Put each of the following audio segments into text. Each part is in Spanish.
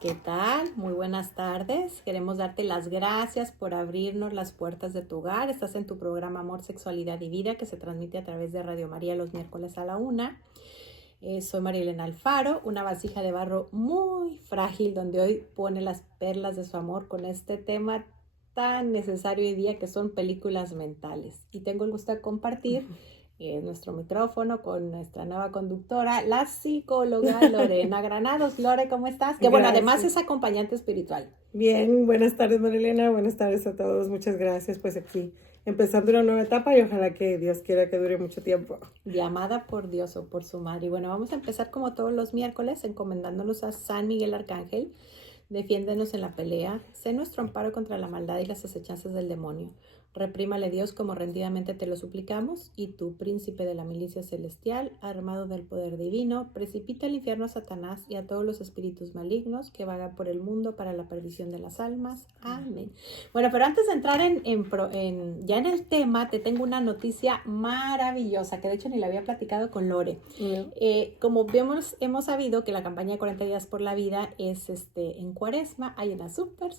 ¿Qué tal? Muy buenas tardes. Queremos darte las gracias por abrirnos las puertas de tu hogar. Estás en tu programa Amor, Sexualidad y Vida que se transmite a través de Radio María los miércoles a la 1. Soy María Elena Alfaro, una vasija de barro muy frágil donde hoy pone las perlas de su amor con este tema tan necesario hoy día que son películas mentales. Y tengo el gusto de compartir nuestro micrófono con nuestra nueva conductora, la psicóloga Lorena Granados. Lore, ¿cómo estás? Que bueno, además es acompañante espiritual. Bien, buenas tardes Marilena, buenas tardes a todos, muchas gracias. Pues aquí empezando una nueva etapa y ojalá que Dios quiera que dure mucho tiempo. Llamada por Dios o por su madre. Y bueno, vamos a empezar como todos los miércoles encomendándonos a San Miguel Arcángel. Defiéndenos en la pelea, sé nuestro amparo contra la maldad y las acechanzas del demonio. Reprímale Dios como rendidamente te lo suplicamos, y tú, príncipe de la milicia celestial, armado del poder divino, precipita al infierno a Satanás y a todos los espíritus malignos que vagan por el mundo para la perdición de las almas. Amén. Bueno, pero antes de entrar ya en el tema, te tengo una noticia maravillosa, que de hecho ni la había platicado con Lore. Como hemos sabido que la campaña de 40 días por la vida es en Cuaresma. Hay una súper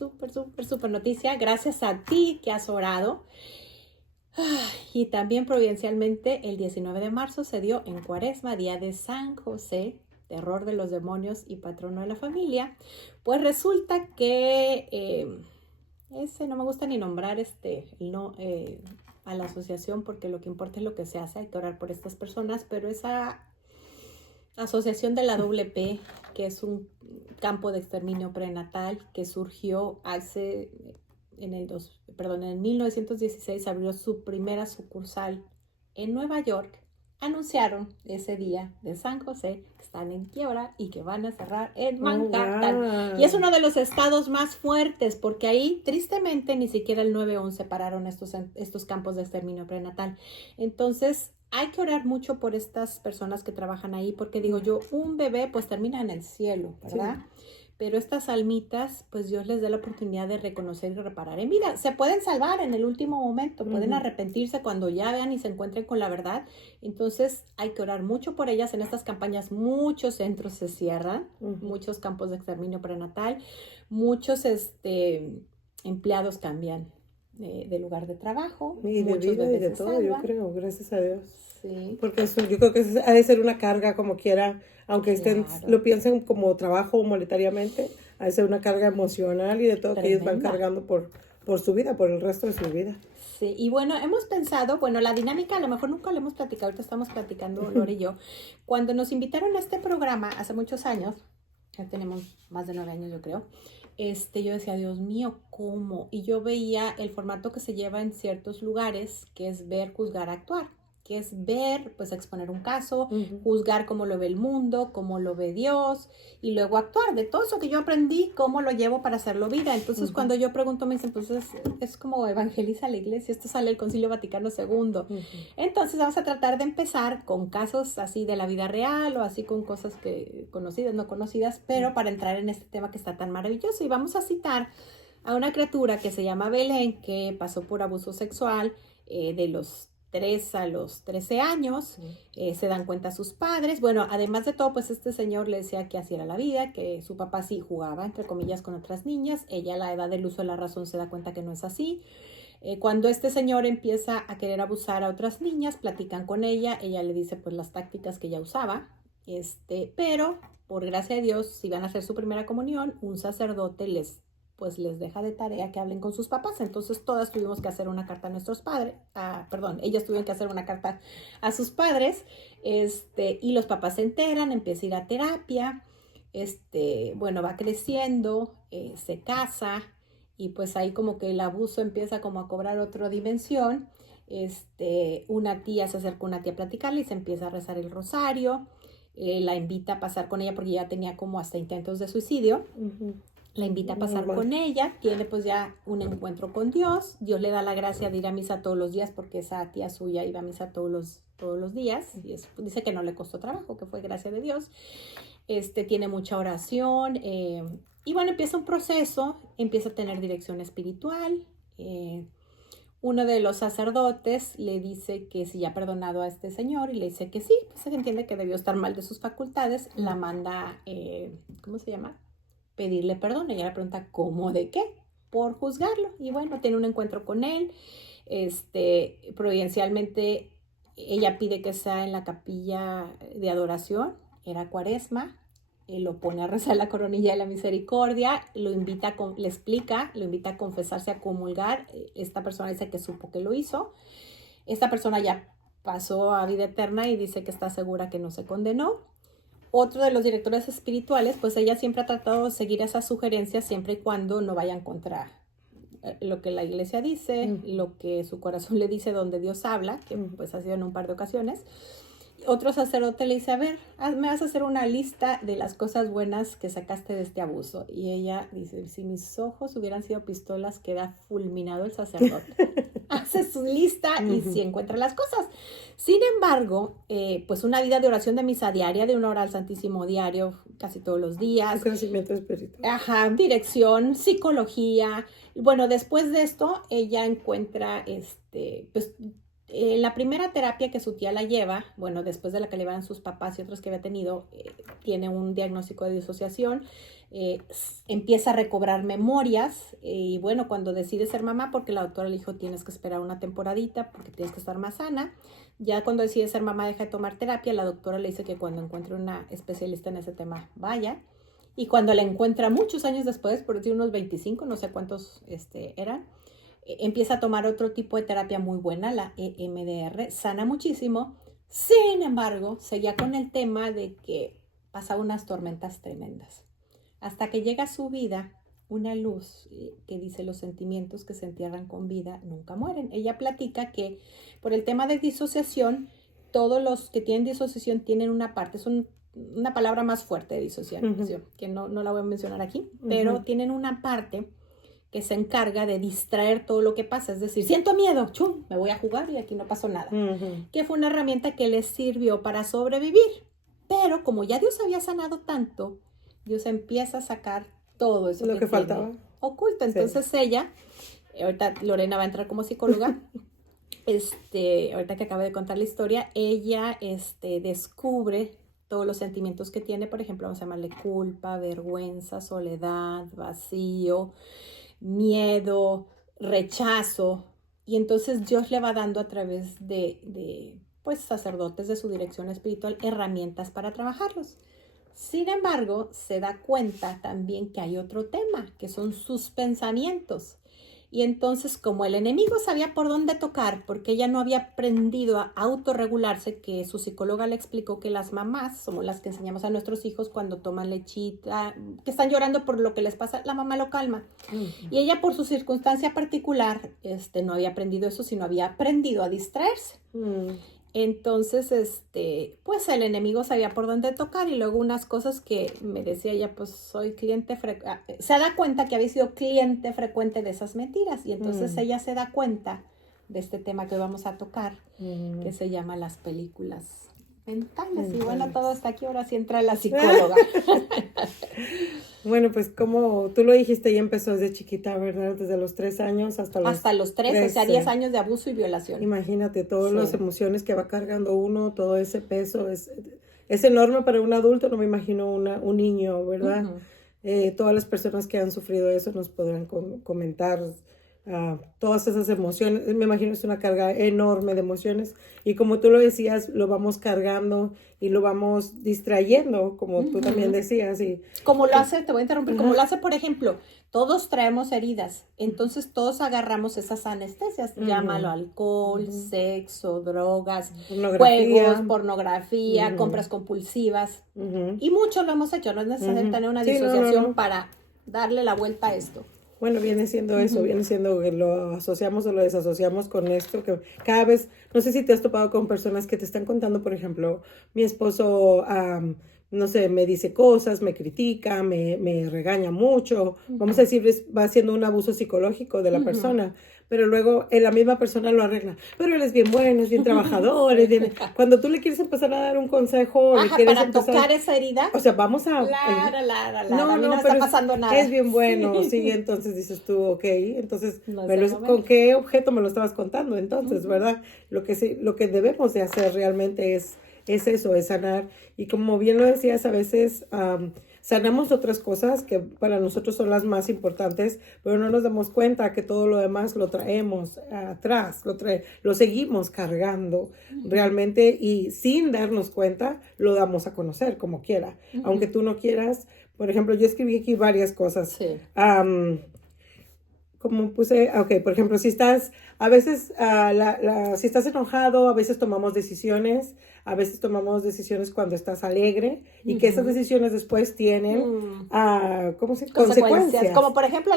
noticia, gracias a ti que has orado. Y también providencialmente el 19 de marzo se dio en Cuaresma, día de San José, terror de los demonios y patrono de la familia. Pues resulta que no me gusta ni nombrar a la asociación, porque lo que importa es lo que se hace. Hay que orar por estas personas, pero esa asociación de la WP, que es un campo de exterminio prenatal que surgió en 1916, abrió su primera sucursal en Nueva York. Anunciaron ese día de San José que están en quiebra y que van a cerrar en Manhattan. Wow. Y es uno de los estados más fuertes, porque ahí tristemente ni siquiera el 9/11 pararon estos campos de exterminio prenatal. Entonces hay que orar mucho por estas personas que trabajan ahí, porque digo yo, un bebé pues termina en el cielo, ¿verdad? Sí. Pero estas almitas, pues Dios les da la oportunidad de reconocer y reparar en vida. Se pueden salvar en el último momento, pueden arrepentirse cuando ya vean y se encuentren con la verdad. Entonces hay que orar mucho por ellas. En estas campañas muchos centros se cierran, muchos campos de exterminio prenatal, muchos empleados cambian de lugar de trabajo. Y de vida y de todo, yo creo, gracias a Dios. Sí. Porque eso, yo creo que ha de ser una carga como quiera, aunque lo piensen como trabajo monetariamente, ha de ser una carga emocional y de todo. Tremenda. Que ellos van cargando por su vida, por el resto de su vida. Sí, y bueno, hemos pensado, la dinámica a lo mejor nunca la hemos platicado, ahorita estamos platicando Lore y yo. Cuando nos invitaron a este programa hace muchos años, ya tenemos más de 9 años yo creo, yo decía, Dios mío, ¿cómo? Y yo veía el formato que se lleva en ciertos lugares, que es ver, juzgar, actuar, que es ver, pues exponer un caso, juzgar cómo lo ve el mundo, cómo lo ve Dios, y luego actuar. De todo eso que yo aprendí, cómo lo llevo para hacerlo vida. Entonces, cuando yo pregunto, me dicen, pues es como evangeliza la iglesia. Esto sale del Concilio Vaticano II. Entonces, vamos a tratar de empezar con casos así de la vida real, o así con cosas conocidas, no conocidas, pero para entrar en este tema que está tan maravilloso. Y vamos a citar a una criatura que se llama Belén, que pasó por abuso sexual de los 3 a los 13 años, se dan cuenta sus padres. Bueno, además de todo, pues este señor le decía que así era la vida, que su papá sí jugaba, entre comillas, con otras niñas. Ella a la edad del uso de la razón se da cuenta que no es así. Cuando este señor empieza a querer abusar a otras niñas, platican con ella le dice pues las tácticas que ella usaba, pero por gracia de Dios, si van a hacer su primera comunión, un sacerdote les deja de tarea que hablen con sus papás. Entonces todas tuvimos que hacer una carta a nuestros padres, ellas tuvieron que hacer una carta a sus padres, y los papás se enteran, empieza a ir a terapia, va creciendo, se casa, y pues ahí como que el abuso empieza como a cobrar otra dimensión. Una tía se acerca a una tía a platicarle y se empieza a rezar el rosario, la invita a pasar con ella porque ya tenía como hasta intentos de suicidio. La invita a pasar con ella, tiene pues ya un encuentro con Dios. Dios le da la gracia de ir a misa todos los días, porque esa tía suya iba a misa todos los días, y dice que no le costó trabajo, que fue gracia de Dios. Tiene mucha oración, y bueno, empieza un proceso, empieza a tener dirección espiritual. Uno de los sacerdotes le dice que si ya ha perdonado a este señor, y le dice que sí, pues se entiende que debió estar mal de sus facultades. La manda, ¿cómo se llama? pedirle perdón. Ella le pregunta, ¿cómo de qué? Por juzgarlo. Y bueno, tiene un encuentro con él. Providencialmente, ella pide que sea en la capilla de adoración. Era Cuaresma. Lo pone a rezar la coronilla de la misericordia, lo invita, le explica, lo invita a confesarse, a comulgar. Esta persona dice que supo que lo hizo. Esta persona ya pasó a vida eterna y dice que está segura que no se condenó. Otro de los directores espirituales, pues ella siempre ha tratado de seguir esas sugerencias siempre y cuando no vayan contra lo que la iglesia dice, lo que su corazón le dice, donde Dios habla, que pues ha sido en un par de ocasiones. Otro sacerdote le dice, a ver, me vas a hacer una lista de las cosas buenas que sacaste de este abuso. Y ella dice, si mis ojos hubieran sido pistolas, queda fulminado el sacerdote. Hace su lista y sí encuentra las cosas. Sin embargo, pues una vida de oración de misa diaria, de una hora al Santísimo diario, casi todos los días. Un crecimiento espiritual. Ajá, dirección, psicología. Bueno, después de esto, ella encuentra, pues, la primera terapia que su tía la lleva, bueno, después de la que le llevan sus papás y otros que había tenido, tiene un diagnóstico de disociación, empieza a recobrar memorias y bueno, cuando decide ser mamá, porque la doctora le dijo tienes que esperar una temporadita porque tienes que estar más sana, ya cuando decide ser mamá deja de tomar terapia, la doctora le dice que cuando encuentre una especialista en ese tema vaya, y cuando la encuentra muchos años después, por decir unos 25, no sé cuántos eran, empieza a tomar otro tipo de terapia muy buena, la EMDR, sana muchísimo. Sin embargo, seguía con el tema de que pasaba unas tormentas tremendas. Hasta que llega a su vida una luz que dice los sentimientos que se entierran con vida nunca mueren. Ella platica que por el tema de disociación, todos los que tienen disociación tienen una parte, es una palabra más fuerte de disociación, que no la voy a mencionar aquí, pero tienen una parte que se encarga de distraer todo lo que pasa. Es decir, siento miedo, chum, me voy a jugar y aquí no pasó nada. Que fue una herramienta que les sirvió para sobrevivir. Pero como ya Dios había sanado tanto, Dios empieza a sacar todo eso lo que faltaba oculto. Entonces ella, ahorita Lorena va a entrar como psicóloga, ahorita que acabo de contar la historia, ella descubre todos los sentimientos que tiene, por ejemplo, vamos a llamarle culpa, vergüenza, soledad, vacío, miedo, rechazo, y entonces Dios le va dando a través de pues sacerdotes de su dirección espiritual herramientas para trabajarlos. Sin embargo, se da cuenta también que hay otro tema, que son sus pensamientos. Y entonces, como el enemigo sabía por dónde tocar, porque ella no había aprendido a autorregularse, que su psicóloga le explicó que las mamás somos las que enseñamos a nuestros hijos cuando toman lechita, que están llorando por lo que les pasa, la mamá lo calma. Y ella, por su circunstancia particular, no había aprendido eso, sino había aprendido a distraerse. Entonces, pues el enemigo sabía por dónde tocar y luego unas cosas que me decía ella, pues soy cliente se da cuenta que había sido cliente frecuente de esas mentiras y entonces ella se da cuenta de este tema que vamos a tocar, que se llama las películas mentales. Y bueno, todo está aquí, ahora sí entra la psicóloga. Bueno, pues como tú lo dijiste, ella empezó desde chiquita, ¿verdad? Desde los 3 años hasta los 13, o sea, 10 años de abuso y violación. Imagínate, todas las emociones que va cargando uno, todo ese peso, es enorme para un adulto, no me imagino un niño, ¿verdad? Todas las personas que han sufrido eso nos podrán comentar todas esas emociones. Me imagino es una carga enorme de emociones y como tú lo decías, lo vamos cargando y lo vamos distrayendo, como tú también decías. Como lo hace, te voy a interrumpir, como lo hace, por ejemplo, todos traemos heridas, entonces todos agarramos esas anestesias, llámalo alcohol, sexo, drogas, juegos, pornografía, compras compulsivas, y muchos lo hemos hecho, no es necesario tener una disociación para darle la vuelta a esto. Bueno, viene siendo eso, viene siendo que lo asociamos o lo desasociamos con esto, que cada vez, no sé si te has topado con personas que te están contando, por ejemplo, mi esposo, no sé, me dice cosas, me critica, me regaña mucho, vamos a decir, va haciendo un abuso psicológico de la persona, pero luego la misma persona lo arregla, pero él es bien bueno, es bien trabajador, cuando tú le quieres empezar a dar un consejo, le quieres para tocar esa herida, o sea, vamos a... a mí no está pasando nada. Es bien bueno, sí, entonces dices tú, ok, entonces, ¿con qué objeto me lo estabas contando? Entonces, ¿verdad? Lo que debemos de hacer realmente es eso, es sanar, y como bien lo decías, a veces sanamos otras cosas que para nosotros son las más importantes, pero no nos damos cuenta que todo lo demás lo traemos atrás, lo seguimos cargando realmente y sin darnos cuenta lo damos a conocer como quiera. Aunque tú no quieras, por ejemplo, yo escribí aquí varias cosas. Sí. Como puse, ok, por ejemplo, si estás, a veces, si estás enojado, a veces tomamos decisiones cuando estás alegre y que esas decisiones después tienen, ¿cómo se consecuencias? Como por ejemplo,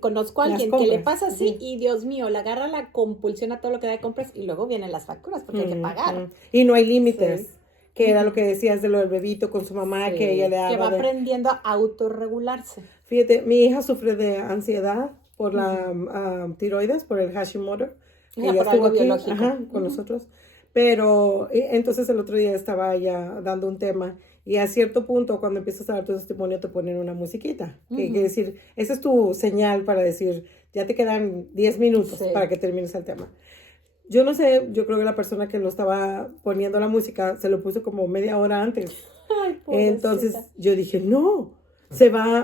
conozco a alguien que le pasa así y Dios mío, le agarra la compulsión a todo lo que da de compras y luego vienen las facturas porque hay que pagar. Y no hay límites. Sí. Que era lo que decías de lo del bebito con su mamá, que ella le daba. Que va aprendiendo a autorregularse. Fíjate, mi hija sufre de ansiedad por la tiroides, por el Hashimoto. Ella por algo aquí, biológico. Con nosotros. Pero entonces el otro día estaba ya dando un tema y a cierto punto cuando empiezas a dar tu testimonio te ponen una musiquita. Que quiere decir, esa es tu señal para decir, ya te quedan 10 minutos para que termines el tema. Yo no sé, yo creo que la persona que lo estaba poniendo la música se lo puso como media hora antes. Ay, entonces yo dije, no.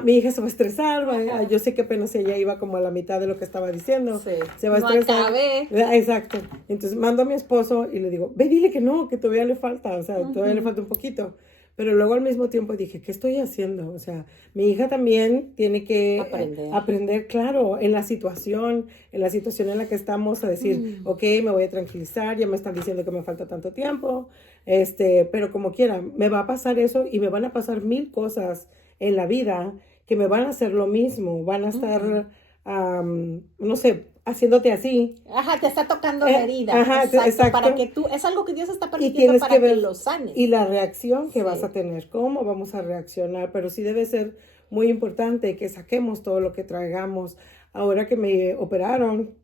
Mi hija se va a estresar, yo sé que apenas ella iba como a la mitad de lo que estaba diciendo, se va a estresar. Acabé. Exacto, entonces mando a mi esposo y le digo, ve dile que no, que todavía le falta, o sea, todavía le falta un poquito, pero luego al mismo tiempo dije, ¿qué estoy haciendo? O sea, mi hija también tiene que aprender, claro, en la situación en la que estamos, a decir, ok, me voy a tranquilizar, ya me están diciendo que me falta tanto tiempo, pero como quiera, me va a pasar eso y me van a pasar 1000 cosas en la vida que me van a hacer lo mismo, van a estar, no sé, haciéndote así. Ajá, te está tocando la herida. Exacto. Para que tú, es algo que Dios está permitiendo para que lo sanes. Y la reacción que vas a tener, cómo vamos a reaccionar, pero sí debe ser muy importante que saquemos todo lo que traigamos. Ahora que me operaron.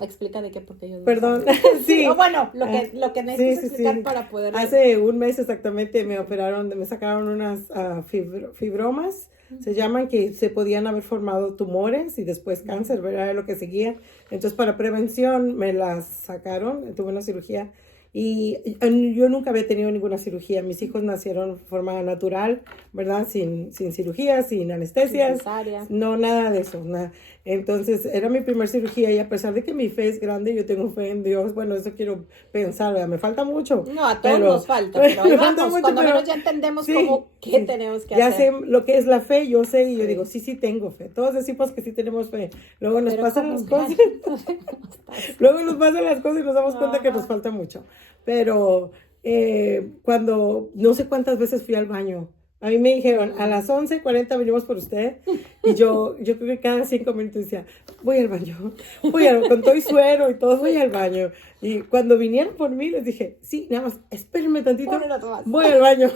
Explica de qué, porque yo no perdón. Sí. O bueno, lo que necesitas explicar para poder. Hace un mes exactamente me operaron, me sacaron unas fibromas, se llaman, que se podían haber formado tumores y después cáncer, ¿verdad? Lo que seguía. Entonces, para prevención me las sacaron, tuve una cirugía. Y yo nunca había tenido ninguna cirugía. Mis hijos nacieron de forma natural, ¿verdad? Sin cirugía, sin anestesias. No, nada de eso. Nada. Entonces, era mi primer cirugía y a pesar de que mi fe es grande, yo tengo fe en Dios. Bueno, eso quiero pensar, ¿verdad? Me falta mucho. No, a todos nos falta. Pero ahí vamos, mucho, cuando menos ya entendemos qué tenemos que hacer. Ya sé lo que es la fe, yo sé y yo digo, sí tengo fe. Todos decimos que sí tenemos fe. Luego nos pasan las cosas. Luego nos pasan las cosas y nos damos cuenta que nos falta mucho. Pero cuando, no sé cuántas veces fui al baño, a mí me dijeron, a las 11:40 venimos por usted, y yo creo que cada 5 minutos decía, voy al baño, con todo y suero y todo, voy al baño. Y cuando vinieron por mí, les dije, sí, nada más, espérenme tantito, voy al baño.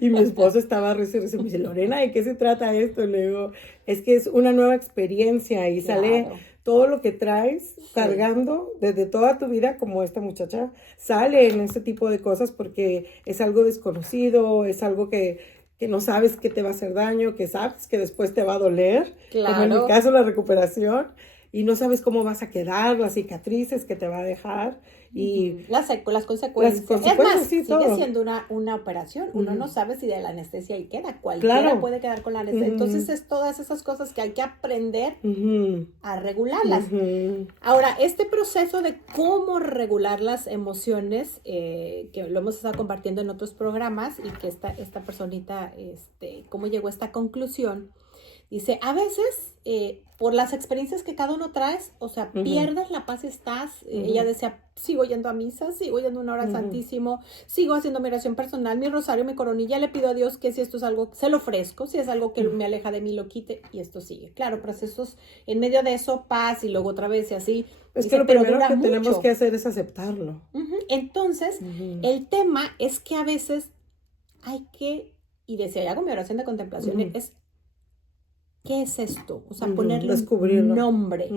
Y mi esposo estaba recién, me dice, Lorena, ¿de qué se trata esto? Le digo, es que es una nueva experiencia y sale todo lo que traes cargando desde toda tu vida, como esta muchacha, sale en este tipo de cosas porque es algo desconocido, es algo que no sabes que te va a hacer daño, que sabes que después te va a doler, como en mi caso la recuperación, y no sabes cómo vas a quedar, las cicatrices que te va a dejar, y las consecuencias. Es más, sí, sigue siendo una operación, uno no sabe si de la anestesia ahí queda, cualquiera puede quedar con la anestesia, entonces es todas esas cosas que hay que aprender a regularlas. Ahora, este proceso de cómo regular las emociones, que lo hemos estado compartiendo en otros programas, y que esta personita, cómo llegó a esta conclusión, dice, a veces, por las experiencias que cada uno traes, o sea, pierdes la paz y estás, ella decía, sigo yendo a misa, sigo yendo a una hora al Santísimo, sigo haciendo mi oración personal, mi rosario, mi coronilla, le pido a Dios que si esto es algo, se lo ofrezco, si es algo que me aleja de mí, lo quite, y esto sigue. Claro, procesos, en medio de eso, paz, y luego otra vez, y así. Es dice, que lo primero que tenemos que hacer es aceptarlo. Entonces, el tema es que a veces hay que, y decía, y hago mi oración de contemplación, es, ¿qué es esto? O sea, ponerle un nombre.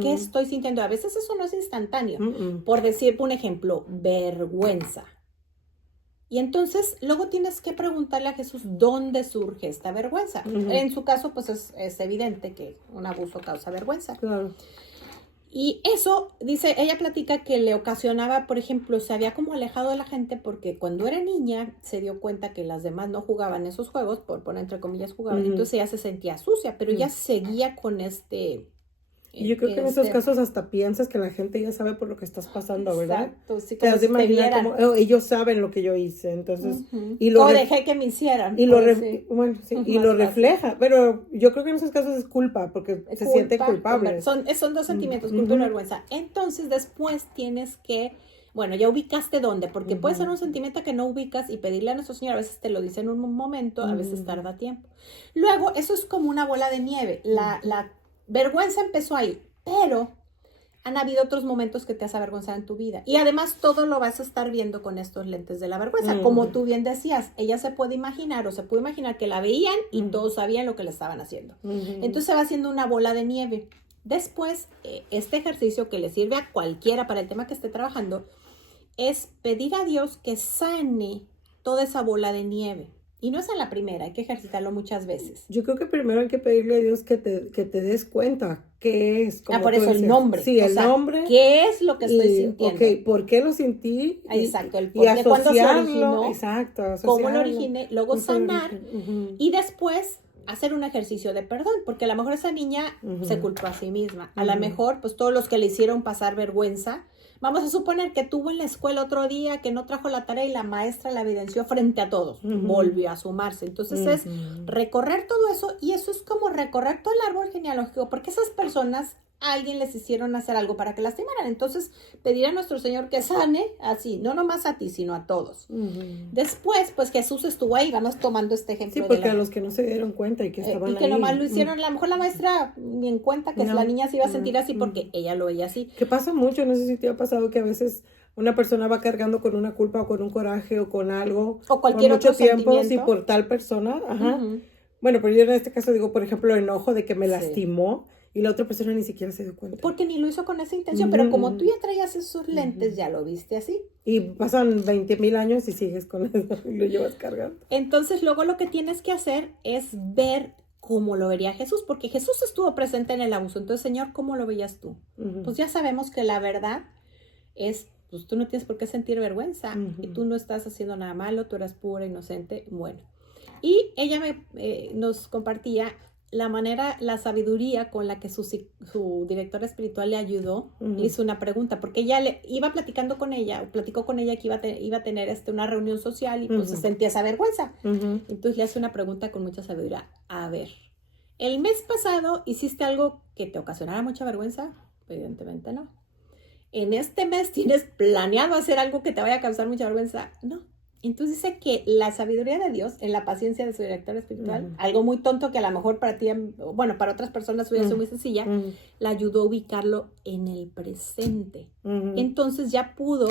¿Qué estoy sintiendo? A veces eso no es instantáneo. Por decir, un ejemplo, vergüenza. Y entonces, luego tienes que preguntarle a Jesús, ¿dónde surge esta vergüenza? En su caso, pues es evidente que un abuso causa vergüenza. Claro. Y eso, dice, ella platica que le ocasionaba, por ejemplo, se había como alejado de la gente porque cuando era niña se dio cuenta que las demás no jugaban esos juegos, por poner entre comillas jugaban, entonces ella se sentía sucia, pero ella seguía con Y yo creo que en esos casos hasta piensas que la gente ya sabe por lo que estás pasando, ¿verdad? Exacto, sí, Te como has de si te imaginar vieran. como, ellos saben lo que yo hice, entonces... O dejé que me hicieran. Y lo, Bueno, sí, y lo refleja, pero yo creo que en esos casos es culpa, porque se siente culpable. Son dos sentimientos, culpa y vergüenza. Entonces después tienes que, bueno, ya ubicaste dónde, porque puede ser un sentimiento que no ubicas y pedirle a nuestro Señor, a veces te lo dice en un momento, a veces tarda tiempo. Luego, eso es como una bola de nieve, la vergüenza empezó ahí, pero han habido otros momentos que te has avergonzado en tu vida. Y además todo lo vas a estar viendo con estos lentes de la vergüenza. Como tú bien decías, ella se puede imaginar que la veían y todos sabían lo que le estaban haciendo. Entonces se va haciendo una bola de nieve. Después, este ejercicio que le sirve a cualquiera para el tema que esté trabajando es pedir a Dios que sane toda esa bola de nieve. Y no es en la primera, hay que ejercitarlo muchas veces. Yo creo que primero hay que pedirle a Dios que te des cuenta qué es. Como por eso el nombre. Sí, el nombre. ¿Qué es lo que estoy sintiendo? Ok, ¿por qué lo sentí? Exacto, el por qué, cuándo se originó. Exacto, cómo lo originé, luego sanar y después hacer un ejercicio de perdón, porque a lo mejor esa niña se culpó a sí misma. A lo mejor, pues todos los que le hicieron pasar vergüenza, vamos a suponer que tuvo en la escuela otro día que no trajo la tarea y la maestra la evidenció frente a todos, volvió a sumarse. Entonces es recorrer todo eso y eso es como recorrer todo el árbol genealógico, porque esas personas a alguien les hicieron hacer algo para que lastimaran. Entonces pedir a nuestro Señor que sane así, no nomás a ti, sino a todos. Después, pues Jesús estuvo ahí, vamos tomando este ejemplo. Sí, porque a los que no se dieron cuenta y que estaban ahí. Y que nomás lo hicieron, a lo mejor la maestra ni en cuenta que la niña se iba a sentir así porque ella lo veía así. Que pasa mucho, no sé si te ha pasado que a veces una persona va cargando con una culpa o con un coraje o con algo. O cualquier otro tiempo, sí, por tal persona. Bueno, pero yo en este caso digo, por ejemplo, el enojo de que me lastimó. Y la otra persona ni siquiera se dio cuenta. Porque ni lo hizo con esa intención, pero como tú ya traías esos lentes, ya lo viste así. Y pasan 20,000 años y sigues con eso y lo llevas cargando. Entonces luego lo que tienes que hacer es ver cómo lo vería Jesús, porque Jesús estuvo presente en el abuso. Entonces, Señor, ¿cómo lo veías tú? Pues ya sabemos que la verdad es, pues tú no tienes por qué sentir vergüenza y tú no estás haciendo nada malo, tú eras pura, inocente, bueno. Y ella nos compartía la sabiduría con la que su directora espiritual le ayudó, le hizo una pregunta, porque ella platicó con ella que iba a tener una reunión social y pues se sentía esa vergüenza. Entonces le hace una pregunta con mucha sabiduría. A ver, ¿el mes pasado hiciste algo que te ocasionara mucha vergüenza? Evidentemente no. ¿En este mes tienes planeado hacer algo que te vaya a causar mucha vergüenza? No. Entonces dice que la sabiduría de Dios en la paciencia de su director espiritual, algo muy tonto que a lo mejor para ti, bueno, para otras personas hubiera sido muy sencilla, la ayudó a ubicarlo en el presente. Entonces ya pudo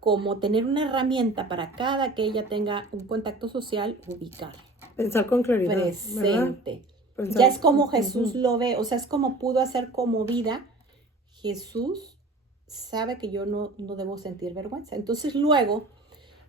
como tener una herramienta para cada que ella tenga un contacto social, ubicar. Pensar con claridad. Presente. Ya es como Jesús lo ve, o sea, es como pudo hacer como vida. Jesús sabe que yo no debo sentir vergüenza. Entonces luego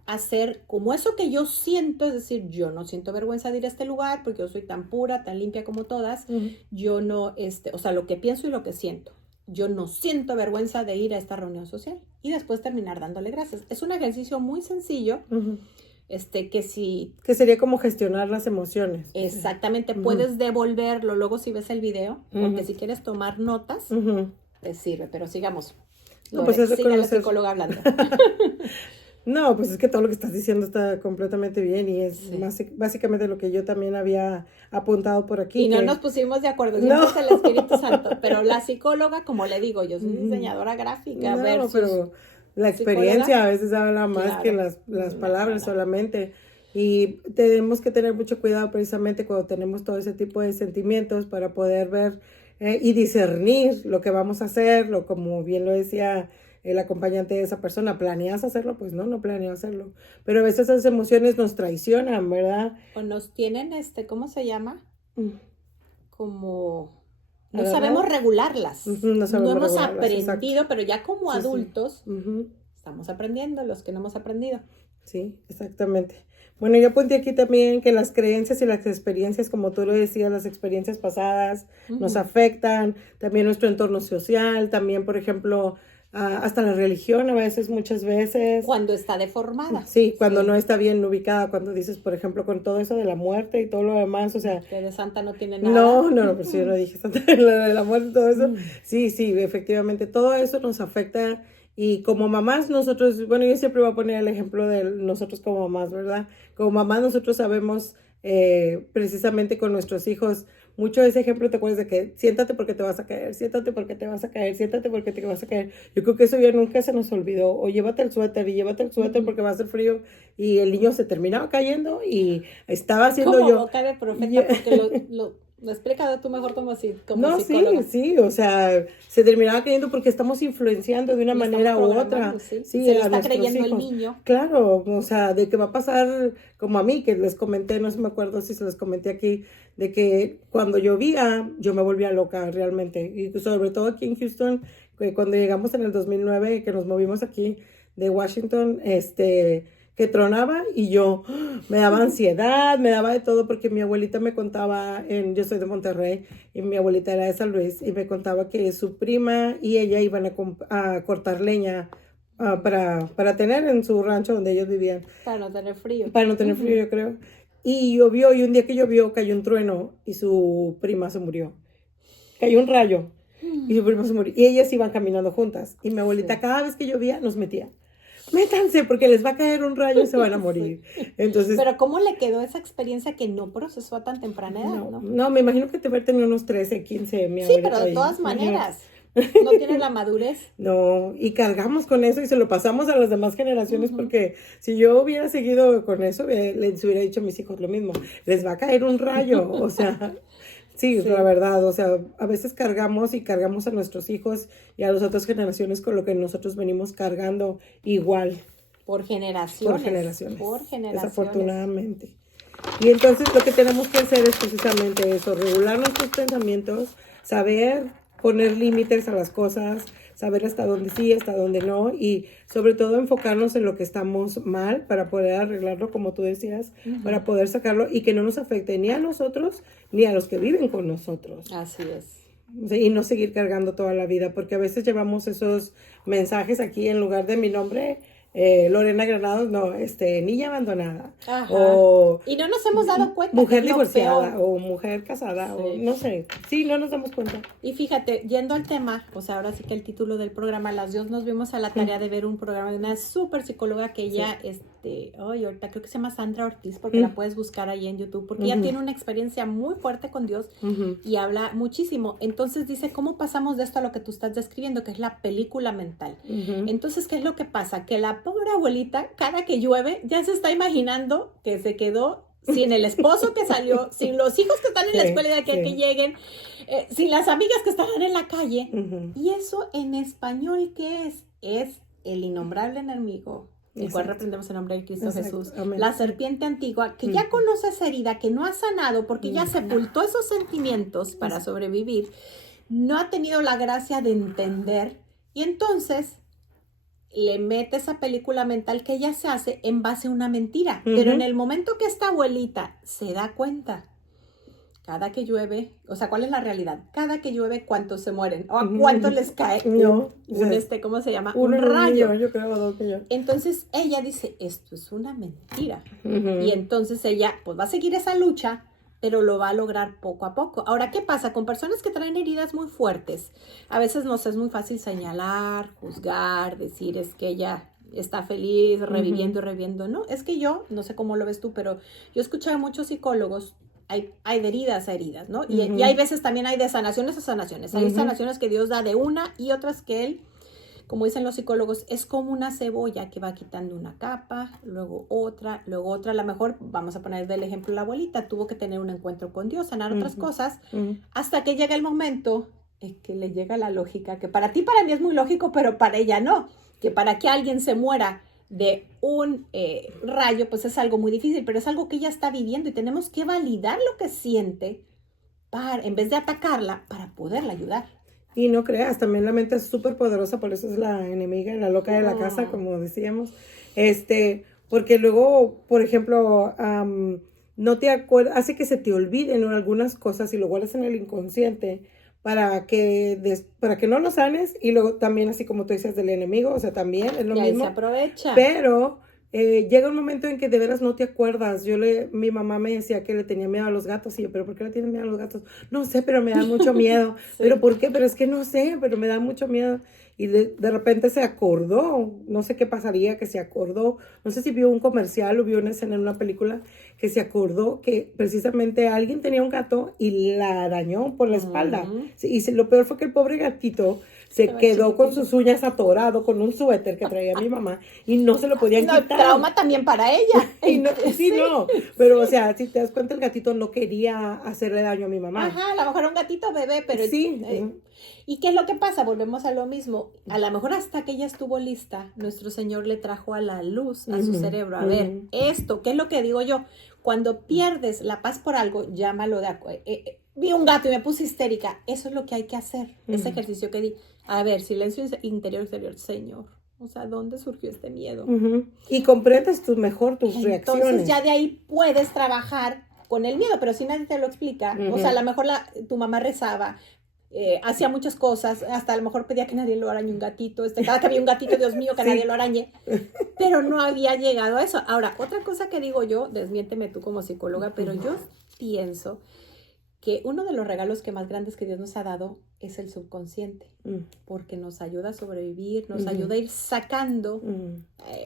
hacer como eso que yo siento, es decir, yo no siento vergüenza de ir a este lugar porque yo soy tan pura, tan limpia como todas, yo no, o sea, lo que pienso y lo que siento, yo no siento vergüenza de ir a esta reunión social y después terminar dándole gracias. Es un ejercicio muy sencillo, que sería como gestionar las emociones. Exactamente, puedes devolverlo luego si ves el video, porque si quieres tomar notas, te sirve, pero sigamos. No, pues sigue la psicóloga hablando. No, pues es que todo lo que estás diciendo está completamente bien y es básicamente lo que yo también había apuntado por aquí. Y no nos pusimos de acuerdo, siempre es el Espíritu Santo, pero la psicóloga, como le digo, yo soy diseñadora gráfica pero la experiencia a veces habla más que las palabras solamente. Y tenemos que tener mucho cuidado precisamente cuando tenemos todo ese tipo de sentimientos para poder ver y discernir lo que vamos a hacer, como bien lo decía el acompañante de esa persona. ¿Planeas hacerlo? Pues no planeo hacerlo. Pero a veces esas emociones nos traicionan, ¿verdad? O nos tienen, ¿cómo se llama? Como no sabemos regularlas. No hemos aprendido, exacto. Pero ya como adultos estamos aprendiendo, los que no hemos aprendido. Sí, exactamente. Bueno, yo apunté aquí también que las creencias y las experiencias, como tú lo decías, las experiencias pasadas nos afectan, también nuestro entorno social, también, por ejemplo, hasta la religión a veces, muchas veces. Cuando está deformada. Sí, cuando no está bien ubicada, cuando dices, por ejemplo, con todo eso de la muerte y todo lo demás, o sea... Que de santa no tiene nada. No, pues yo no dije santa, lo de la muerte y todo eso. Sí, efectivamente, todo eso nos afecta. Y como mamás, nosotros, bueno, yo siempre voy a poner el ejemplo de nosotros como mamás, ¿verdad? Como mamás, nosotros sabemos precisamente con nuestros hijos, mucho ese ejemplo, te acuerdas de que siéntate porque te vas a caer, siéntate porque te vas a caer, siéntate porque te vas a caer. Yo creo que eso ya nunca se nos olvidó. O llévate el suéter y llévate el suéter porque va a hacer frío. Y el niño se terminaba cayendo y estaba haciendo como yo. Boca de profeta, porque lo explicado tú mejor como psicóloga. Sí, o sea, se terminaba creyendo porque estamos influenciando de una manera u otra. Sí, sí, se lo está creyendo hijos. El niño. Claro, o sea, de que va a pasar como a mí, que les comenté, no sé, me acuerdo si se los comenté aquí, de que cuando llovía, yo me volvía loca realmente. Y sobre todo aquí en Houston, que cuando llegamos en el 2009, que nos movimos aquí de Washington, que tronaba y yo me daba ansiedad, me daba de todo porque mi abuelita me contaba, yo soy de Monterrey y mi abuelita era de San Luis y me contaba que su prima y ella iban a cortar leña para tener en su rancho donde ellos vivían. Para no tener frío. Para no tener frío, yo creo. Y llovió y un día que llovió cayó un trueno y su prima se murió. Cayó un rayo y su prima se murió. Y ellas iban caminando juntas y mi abuelita cada vez que llovía nos metía. Métanse porque les va a caer un rayo y se van a morir. Entonces, pero ¿cómo le quedó esa experiencia que no procesó a tan temprana edad? No, me imagino que te haber tenido unos 13, 15, mi abuelita. Sí, pero de todas maneras, no tiene la madurez. No, y cargamos con eso y se lo pasamos a las demás generaciones porque si yo hubiera seguido con eso, les hubiera dicho a mis hijos lo mismo. Les va a caer un rayo, o sea... Sí, la verdad, o sea, a veces cargamos a nuestros hijos y a las otras generaciones con lo que nosotros venimos cargando igual. Por generaciones. Por generaciones. Desafortunadamente. Y entonces lo que tenemos que hacer es precisamente eso, regular nuestros pensamientos, saber poner límites a las cosas, saber hasta dónde sí, hasta dónde no, y sobre todo enfocarnos en lo que estamos mal para poder arreglarlo, como tú decías, para poder sacarlo y que no nos afecte ni a nosotros ni a los que viven con nosotros. Así es. Y no seguir cargando toda la vida, porque a veces llevamos esos mensajes aquí en lugar de mi nombre, Lorena Granados, no, niña abandonada. Ajá. O y no nos hemos dado cuenta. Mujer divorciada o mujer casada, o no sé. Sí, no nos damos cuenta. Y fíjate, yendo al tema, pues ahora sí que el título del programa, las dos nos vimos a la tarea de ver un programa de una súper psicóloga que ella, ahorita creo que se llama Sandra Ortiz, porque la puedes buscar ahí en YouTube, porque ella tiene una experiencia muy fuerte con Dios y habla muchísimo. Entonces dice, ¿cómo pasamos de esto a lo que tú estás describiendo, que es la película mental? Entonces, ¿qué es lo que pasa? Que la pobre abuelita, cada que llueve, ya se está imaginando que se quedó sin el esposo que salió, sin los hijos que están en la escuela de que lleguen, sin las amigas que estaban en la calle. Y eso en español, ¿qué es? Es el innombrable enemigo, el cual reprendemos en nombre de Cristo Jesús. Amén. La serpiente antigua, que ya conoce esa herida, que no ha sanado, porque ya sepultó esos sentimientos para sobrevivir, no ha tenido la gracia de entender, y entonces le mete esa película mental que ella se hace en base a una mentira. Pero en el momento que esta abuelita se da cuenta, cada que llueve, o sea, ¿cuál es la realidad? Cada que llueve, ¿cuántos se mueren? ¿O a cuántos les cae ¿cómo se llama? Un rayo. Yo creo 2 millones. Entonces ella dice, esto es una mentira. Y entonces ella, pues va a seguir esa lucha, pero lo va a lograr poco a poco. Ahora, ¿qué pasa? Con personas que traen heridas muy fuertes, a veces nos es muy fácil señalar, juzgar, decir, es que ella está feliz, reviviendo y reviviendo. No, es que yo, no sé cómo lo ves tú, pero yo he escuchado a muchos psicólogos, hay de heridas a heridas, ¿no? Y hay veces también hay de sanaciones a sanaciones. Hay sanaciones que Dios da de una y otras que Él, como dicen los psicólogos, es como una cebolla que va quitando una capa, luego otra. A lo mejor, vamos a poner del ejemplo, la abuelita tuvo que tener un encuentro con Dios, sanar otras cosas, hasta que llega el momento que le llega la lógica, que para ti, para mí es muy lógico, pero para ella no, que para que alguien se muera de un rayo, pues es algo muy difícil, pero es algo que ella está viviendo y tenemos que validar lo que siente en vez de atacarla, para poderla ayudar. Y no creas, también la mente es súper poderosa, por eso es la enemiga, la loca de la casa, como decíamos. porque luego, por ejemplo, no te acuerdas, hace que se te olviden algunas cosas y lo guardas en el inconsciente para que no lo sanes, y luego también, así como tú dices, del enemigo, o sea, también es lo Y ahí mismo. se aprovecha. Pero llega un momento en que de veras no te acuerdas. Mi mamá me decía que le tenía miedo a los gatos, y yo, ¿pero por qué le tienes miedo a los gatos? No sé, pero me dan mucho miedo. Sí. ¿Pero por qué? Pero es que no sé, pero me da mucho miedo. Y de repente se acordó, no sé qué pasaría, que se acordó, no sé si vio un comercial o vio una escena en una película, que se acordó que precisamente alguien tenía un gato y la arañó por la espalda. Sí, y lo peor fue que el pobre gatito se quedó con sus uñas atorado con un suéter que traía mi mamá y no se lo podían quitar. Trauma también para ella. Y no, sí, no, pero o sea, si te das cuenta, el gatito no quería hacerle daño a mi mamá. Ajá, a lo mejor era un gatito bebé, pero sí. ¿Y qué es lo que pasa? Volvemos a lo mismo. A lo mejor hasta que ella estuvo lista, nuestro Señor le trajo a la luz a su cerebro. A ver, esto, ¿qué es lo que digo yo? Cuando pierdes la paz por algo, llámalo vi un gato y me puse histérica. Eso es lo que hay que hacer. Ese ejercicio que di. A ver, silencio interior, exterior. Señor, o sea, ¿dónde surgió este miedo? Y comprendes mejor tus reacciones. Entonces ya de ahí puedes trabajar con el miedo, pero si nadie te lo explica, o sea, a lo mejor tu mamá rezaba, hacía muchas cosas, hasta a lo mejor pedía que nadie lo arañe un gatito, cada que había un gatito, Dios mío, que nadie lo arañe, pero no había llegado a eso. Ahora, otra cosa que digo yo, desmiénteme tú como psicóloga, pero yo pienso que uno de los regalos que más grandes que Dios nos ha dado es el subconsciente, porque nos ayuda a sobrevivir, nos ayuda a ir sacando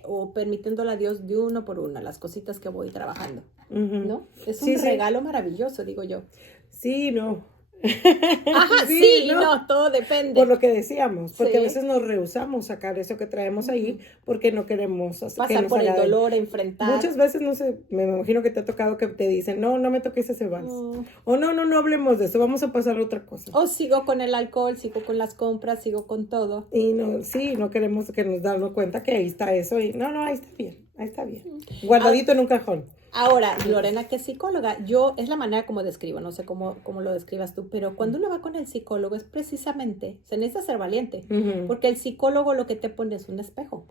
o permitiéndole a Dios de uno por uno las cositas que voy trabajando, ¿no? Es un regalo maravilloso, digo yo. Sí, no. Ajá, sí, no, todo depende. Por lo que decíamos, porque a veces nos rehusamos sacar eso que traemos ahí porque no queremos pasar por el dolor, enfrentar. Muchas veces, no sé, me imagino que te ha tocado que te dicen, no me toques ese vals. O no hablemos de eso, vamos a pasar a otra cosa. O sigo con el alcohol, sigo con las compras, sigo con todo. Y no queremos que nos darnos cuenta que ahí está eso y ahí está bien. Guardadito en un cajón. Ahora, Lorena, que es psicóloga, es la manera como describo, no sé cómo lo describas tú, pero cuando uno va con el psicólogo es precisamente, se necesita ser valiente, porque el psicólogo lo que te pone es un espejo.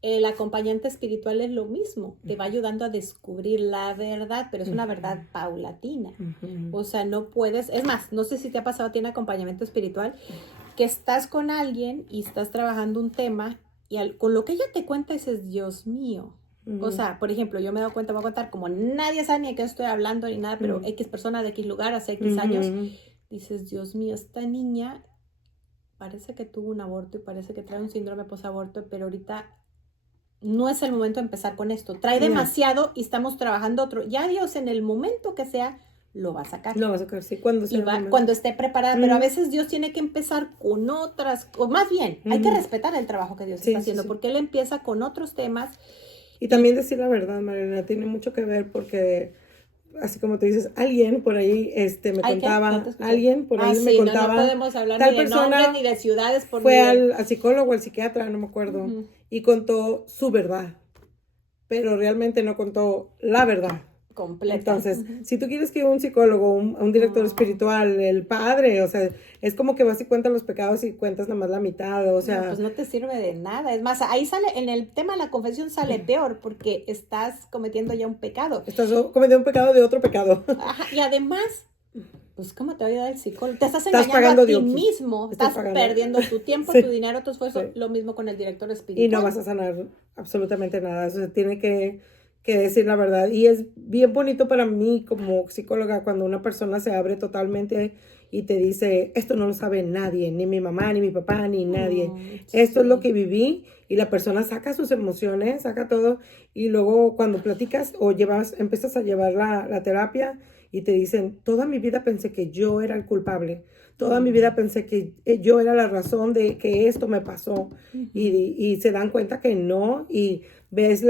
El acompañante espiritual es lo mismo, te va ayudando a descubrir la verdad, pero es una verdad paulatina. O sea, no puedes, es más, no sé si te ha pasado a ti en acompañamiento espiritual, que estás con alguien y estás trabajando un tema y con lo que ella te cuenta dices, Dios mío. O sea, por ejemplo, yo me he dado cuenta, voy a contar, como nadie sabe ni de qué estoy hablando ni nada, pero X persona de X lugar hace X años, dices, Dios mío, esta niña parece que tuvo un aborto y parece que trae un síndrome posaborto, pero ahorita no es el momento de empezar con esto. Trae demasiado y estamos trabajando otro. Ya Dios, en el momento que sea, lo va a sacar. Lo va a sacar, sí, cuando esté preparada, pero a veces Dios tiene que empezar con otras, o más bien, hay que respetar el trabajo que Dios está haciendo, porque Él empieza con otros temas. Y también decir la verdad, Mariana, tiene mucho que ver porque, así como tú dices, alguien por ahí me contaba, me contaba, no podemos hablar tal ni de persona nombres ni de ciudades. Fue al psicólogo, al psiquiatra, no me acuerdo, y contó su verdad, pero realmente no contó la verdad. Completa. Entonces, si tú quieres que un psicólogo, un director espiritual, el padre, o sea, es como que vas y cuentas los pecados y cuentas nada más la mitad, o sea. Pues no te sirve de nada. Es más, ahí sale, en el tema de la confesión sale peor, porque estás cometiendo ya un pecado. Estás cometiendo un pecado de otro pecado. Ajá, y además, pues ¿cómo te va a ayudar el psicólogo? Te estás engañando a ti mismo, estás perdiendo tu tiempo, tu dinero, tu esfuerzo, lo mismo con el director espiritual. Y no vas a sanar absolutamente nada, o sea, tiene que decir la verdad. Y es bien bonito para mí como psicóloga cuando una persona se abre totalmente y te dice, esto no lo sabe nadie, ni mi mamá, ni mi papá, ni nadie. Esto es lo que viví, y la persona saca sus emociones, saca todo, y luego cuando platicas o empiezas a llevar la terapia y te dicen, toda mi vida pensé que yo era el culpable, toda mi vida pensé que yo era la razón de que esto me pasó, y se dan cuenta que no, y ves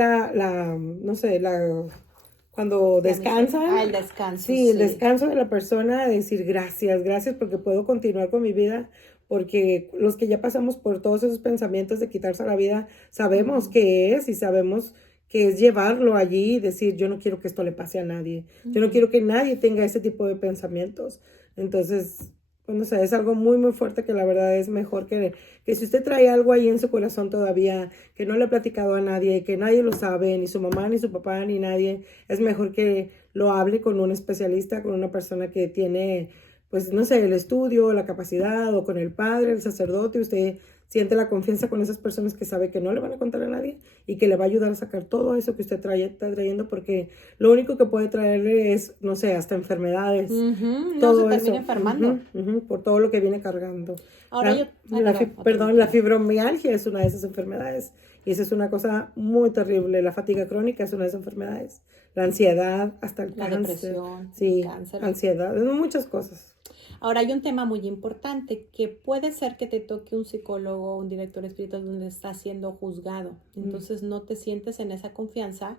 cuando descansan. El descanso. Sí, el descanso de la persona, de decir gracias porque puedo continuar con mi vida, porque los que ya pasamos por todos esos pensamientos de quitarse la vida, sabemos qué es, y sabemos que es llevarlo allí y decir, yo no quiero que esto le pase a nadie, yo no quiero que nadie tenga ese tipo de pensamientos. Entonces, no sé, es algo muy, muy fuerte que la verdad es mejor que si usted trae algo ahí en su corazón todavía, que no le ha platicado a nadie, que nadie lo sabe, ni su mamá, ni su papá, ni nadie, es mejor que lo hable con un especialista, con una persona que tiene, pues, no sé, el estudio, la capacidad, o con el padre, el sacerdote. Usted siente la confianza con esas personas que sabe que no le van a contar a nadie y que le va a ayudar a sacar todo eso que usted está trayendo, porque lo único que puede traerle es, no sé, hasta enfermedades. No se termina enfermando. Por todo lo que viene cargando. Ahora La fibromialgia es una de esas enfermedades. Y esa es una cosa muy terrible. La fatiga crónica es una de esas enfermedades. La ansiedad, hasta el cáncer. Depresión, sí, cáncer. Ansiedad, muchas cosas. Ahora hay un tema muy importante, que puede ser que te toque un psicólogo, un director espiritual donde estás siendo juzgado. Entonces no te sientes en esa confianza.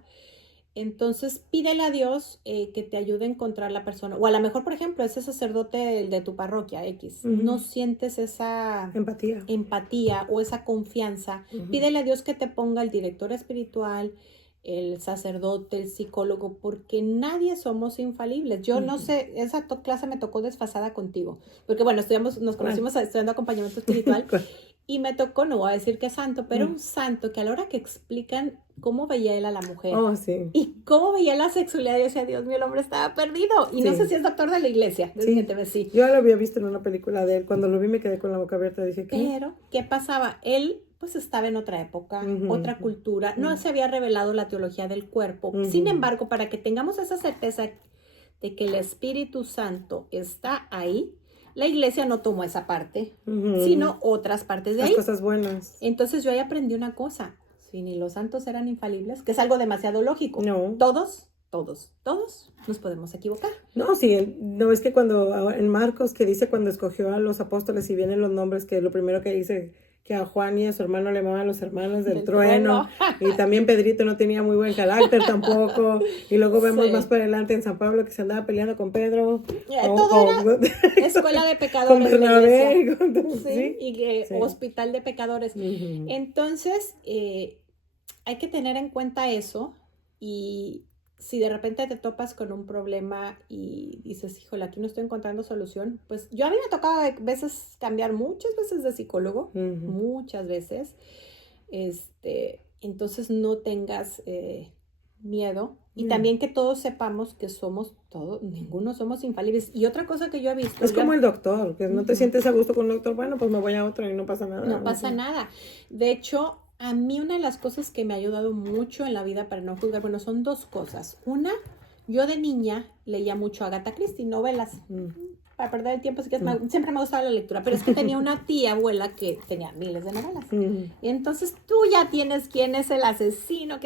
Entonces pídele a Dios que te ayude a encontrar la persona. O a lo mejor, por ejemplo, ese sacerdote de tu parroquia X. No sientes esa empatía o esa confianza. Pídele a Dios que te ponga el director espiritual, el sacerdote, el psicólogo, porque nadie somos infalibles. Yo no sé, esa clase me tocó desfasada contigo, porque bueno, nos conocimos estudiando acompañamiento espiritual y me tocó, no voy a decir que es santo, pero un santo que a la hora que explican cómo veía él a la mujer y cómo veía la sexualidad, yo decía, Dios mío, el hombre estaba perdido. Y no sé si es doctor de la iglesia. Sí. Yo lo había visto en una película de él. Cuando lo vi me quedé con la boca abierta. Dije, ¿qué? Pero, ¿qué pasaba? Él pues estaba en otra época, otra cultura, no se había revelado la teología del cuerpo. Sin embargo, para que tengamos esa certeza de que el Espíritu Santo está ahí, la iglesia no tomó esa parte, sino otras partes de ahí. Las cosas buenas. Entonces yo ahí aprendí una cosa, si ni los santos eran infalibles, que es algo demasiado lógico. No. Todos nos podemos equivocar. No, sí, no es que cuando en Marcos que dice cuando escogió a los apóstoles y vienen los nombres, que lo primero que dice que a Juan y a su hermano le llamaban los hermanos del trueno. Y también Pedrito no tenía muy buen carácter tampoco. Y luego vemos más para adelante en San Pablo que se andaba peleando con Pedro. Todo era escuela de pecadores. Con Bernabé. Hospital de pecadores. Entonces, hay que tener en cuenta eso. Y si de repente te topas con un problema y dices, híjole, aquí no estoy encontrando solución, pues yo a mí me ha tocado a veces cambiar muchas veces de psicólogo, muchas veces. Entonces no tengas miedo. Y también que todos sepamos que ninguno somos infalibles. Y otra cosa que yo he visto... Es como el doctor, que no te sientes a gusto con el doctor, bueno, pues me voy a otro y no pasa nada. No pasa nada. De hecho, a mí una de las cosas que me ha ayudado mucho en la vida para no juzgar, bueno, son dos cosas. Una, yo de niña leía mucho Agatha Christie, novelas. Para perder el tiempo, siempre me ha gustado la lectura, pero es que tenía una tía abuela que tenía miles de novelas. Entonces tú ya tienes quién es el asesino,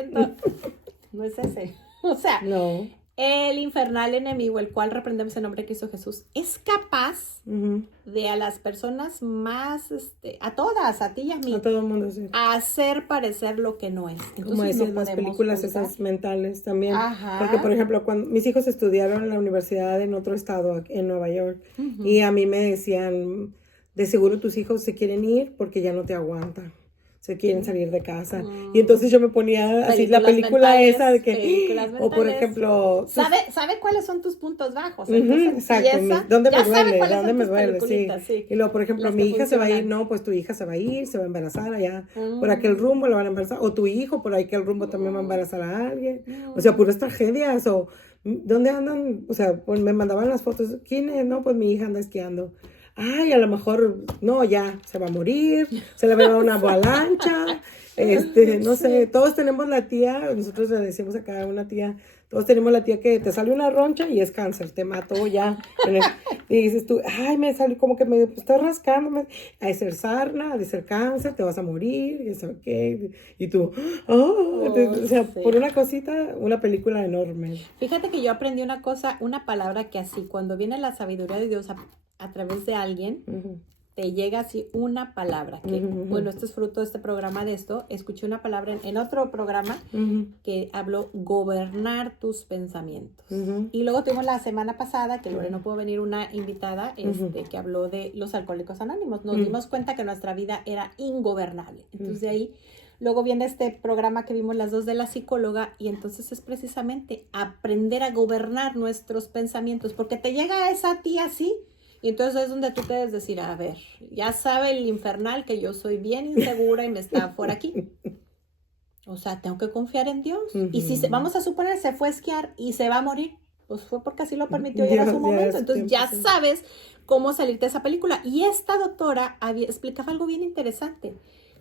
no es ese. O sea, no. El infernal enemigo, el cual reprendemos en nombre que hizo Jesús, es capaz de a las personas más, a todas, a ti y a mí, a todo el mundo, sí, hacer parecer lo que no es. Entonces, como decían las películas esas mentales también. Porque, por ejemplo, cuando mis hijos estudiaron en la universidad en otro estado, en Nueva York, y a mí me decían, de seguro tus hijos se quieren ir porque ya no te aguantan. Se quieren salir de casa. Y entonces yo me ponía así la película mentales, esa de que... O por ejemplo... ¿Sabe cuáles son tus puntos bajos? Exacto. ¿Dónde me duele? Sí. Y luego, por ejemplo, mi hija se va a ir. No, pues tu hija se va a ir, se va a embarazar allá. Por aquel rumbo la van a embarazar. O tu hijo por aquel rumbo también va a embarazar a alguien. O sea, puras tragedias. O ¿dónde andan? O sea, pues me mandaban las fotos. ¿Quién es? No, pues mi hija anda esquiando. Ay, a lo mejor, no, ya, se va a morir, se le va a dar una avalancha, no sé, todos tenemos la tía, nosotros le decimos acá a una tía, todos tenemos la tía que te sale una roncha y es cáncer, te mató ya, y dices tú, ay, me salió como que me estoy rascándome, ha de ser sarna, ha de ser cáncer, te vas a morir, y eso qué, y tú, o sea, por una cosita, una película enorme. Fíjate que yo aprendí una cosa, una palabra que así, cuando viene la sabiduría de Dios a través de alguien, te llega así una palabra, que bueno, esto es fruto de este programa de esto, escuché una palabra en otro programa que habló gobernar tus pensamientos. Y luego tuvimos la semana pasada, que no pudo venir una invitada, que habló de los alcohólicos anónimos. Nos dimos cuenta que nuestra vida era ingobernable. Entonces de ahí, luego viene este programa que vimos las dos de la psicóloga, y entonces es precisamente aprender a gobernar nuestros pensamientos, porque te llega esa tía así, Y entonces es donde tú te debes decir, a ver, ya sabe el infernal que yo soy bien insegura y me está por aquí. O sea, tengo que confiar en Dios. Y si vamos a suponer, se fue a esquiar y se va a morir, pues fue porque así lo permitió y era su momento. Entonces ya sabes cómo salirte de esa película. Y esta doctora explicaba algo bien interesante.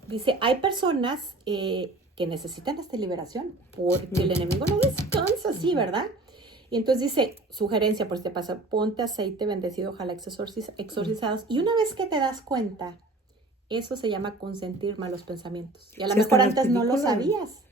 Dice, hay personas que necesitan esta liberación porque el enemigo no descansa así, ¿verdad? Y entonces dice, sugerencia, por si te pasa, ponte aceite bendecido, ojalá exorcizados. Y una vez que te das cuenta, eso se llama consentir malos pensamientos. Y a lo mejor antes no lo sabías.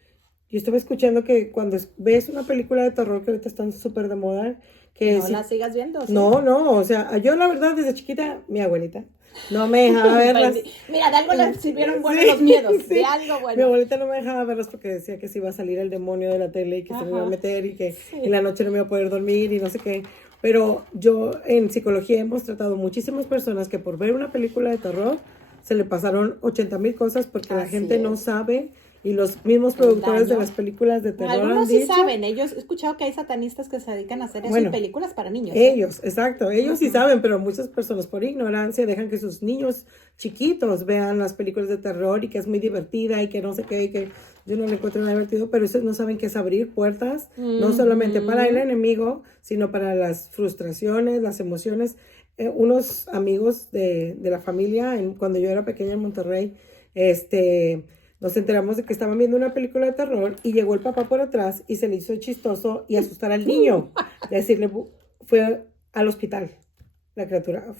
Yo estaba escuchando que cuando ves una película de terror que ahorita están súper de moda, que no la sigas viendo. ¿Sí? No, o sea, yo la verdad desde chiquita, mi abuelita no me dejaba verlas. Mira, de algo le sirvieron buenos los miedos, de algo bueno. Mi abuelita no me dejaba verlas porque decía que se iba a salir el demonio de la tele y que se me iba a meter y que en la noche no me iba a poder dormir y no sé qué. Pero yo en psicología hemos tratado muchísimas personas que por ver una película de terror se le pasaron 80,000 cosas porque la gente no sabe. Y los mismos productores de las películas de terror algunos sí saben, ellos he escuchado que hay satanistas que se dedican a hacer eso en películas para niños. Ellos, exacto, ellos sí saben, pero muchas personas por ignorancia dejan que sus niños chiquitos vean las películas de terror y que es muy divertida y que no sé qué, y que yo no le encuentro nada divertido, pero ellos no saben que es abrir puertas, no solamente para el enemigo, sino para las frustraciones, las emociones. Unos amigos de la familia, cuando yo era pequeña en Monterrey, nos enteramos de que estaban viendo una película de terror y llegó el papá por atrás y se le hizo chistoso y asustar al niño. Decirle, fue al hospital la criatura.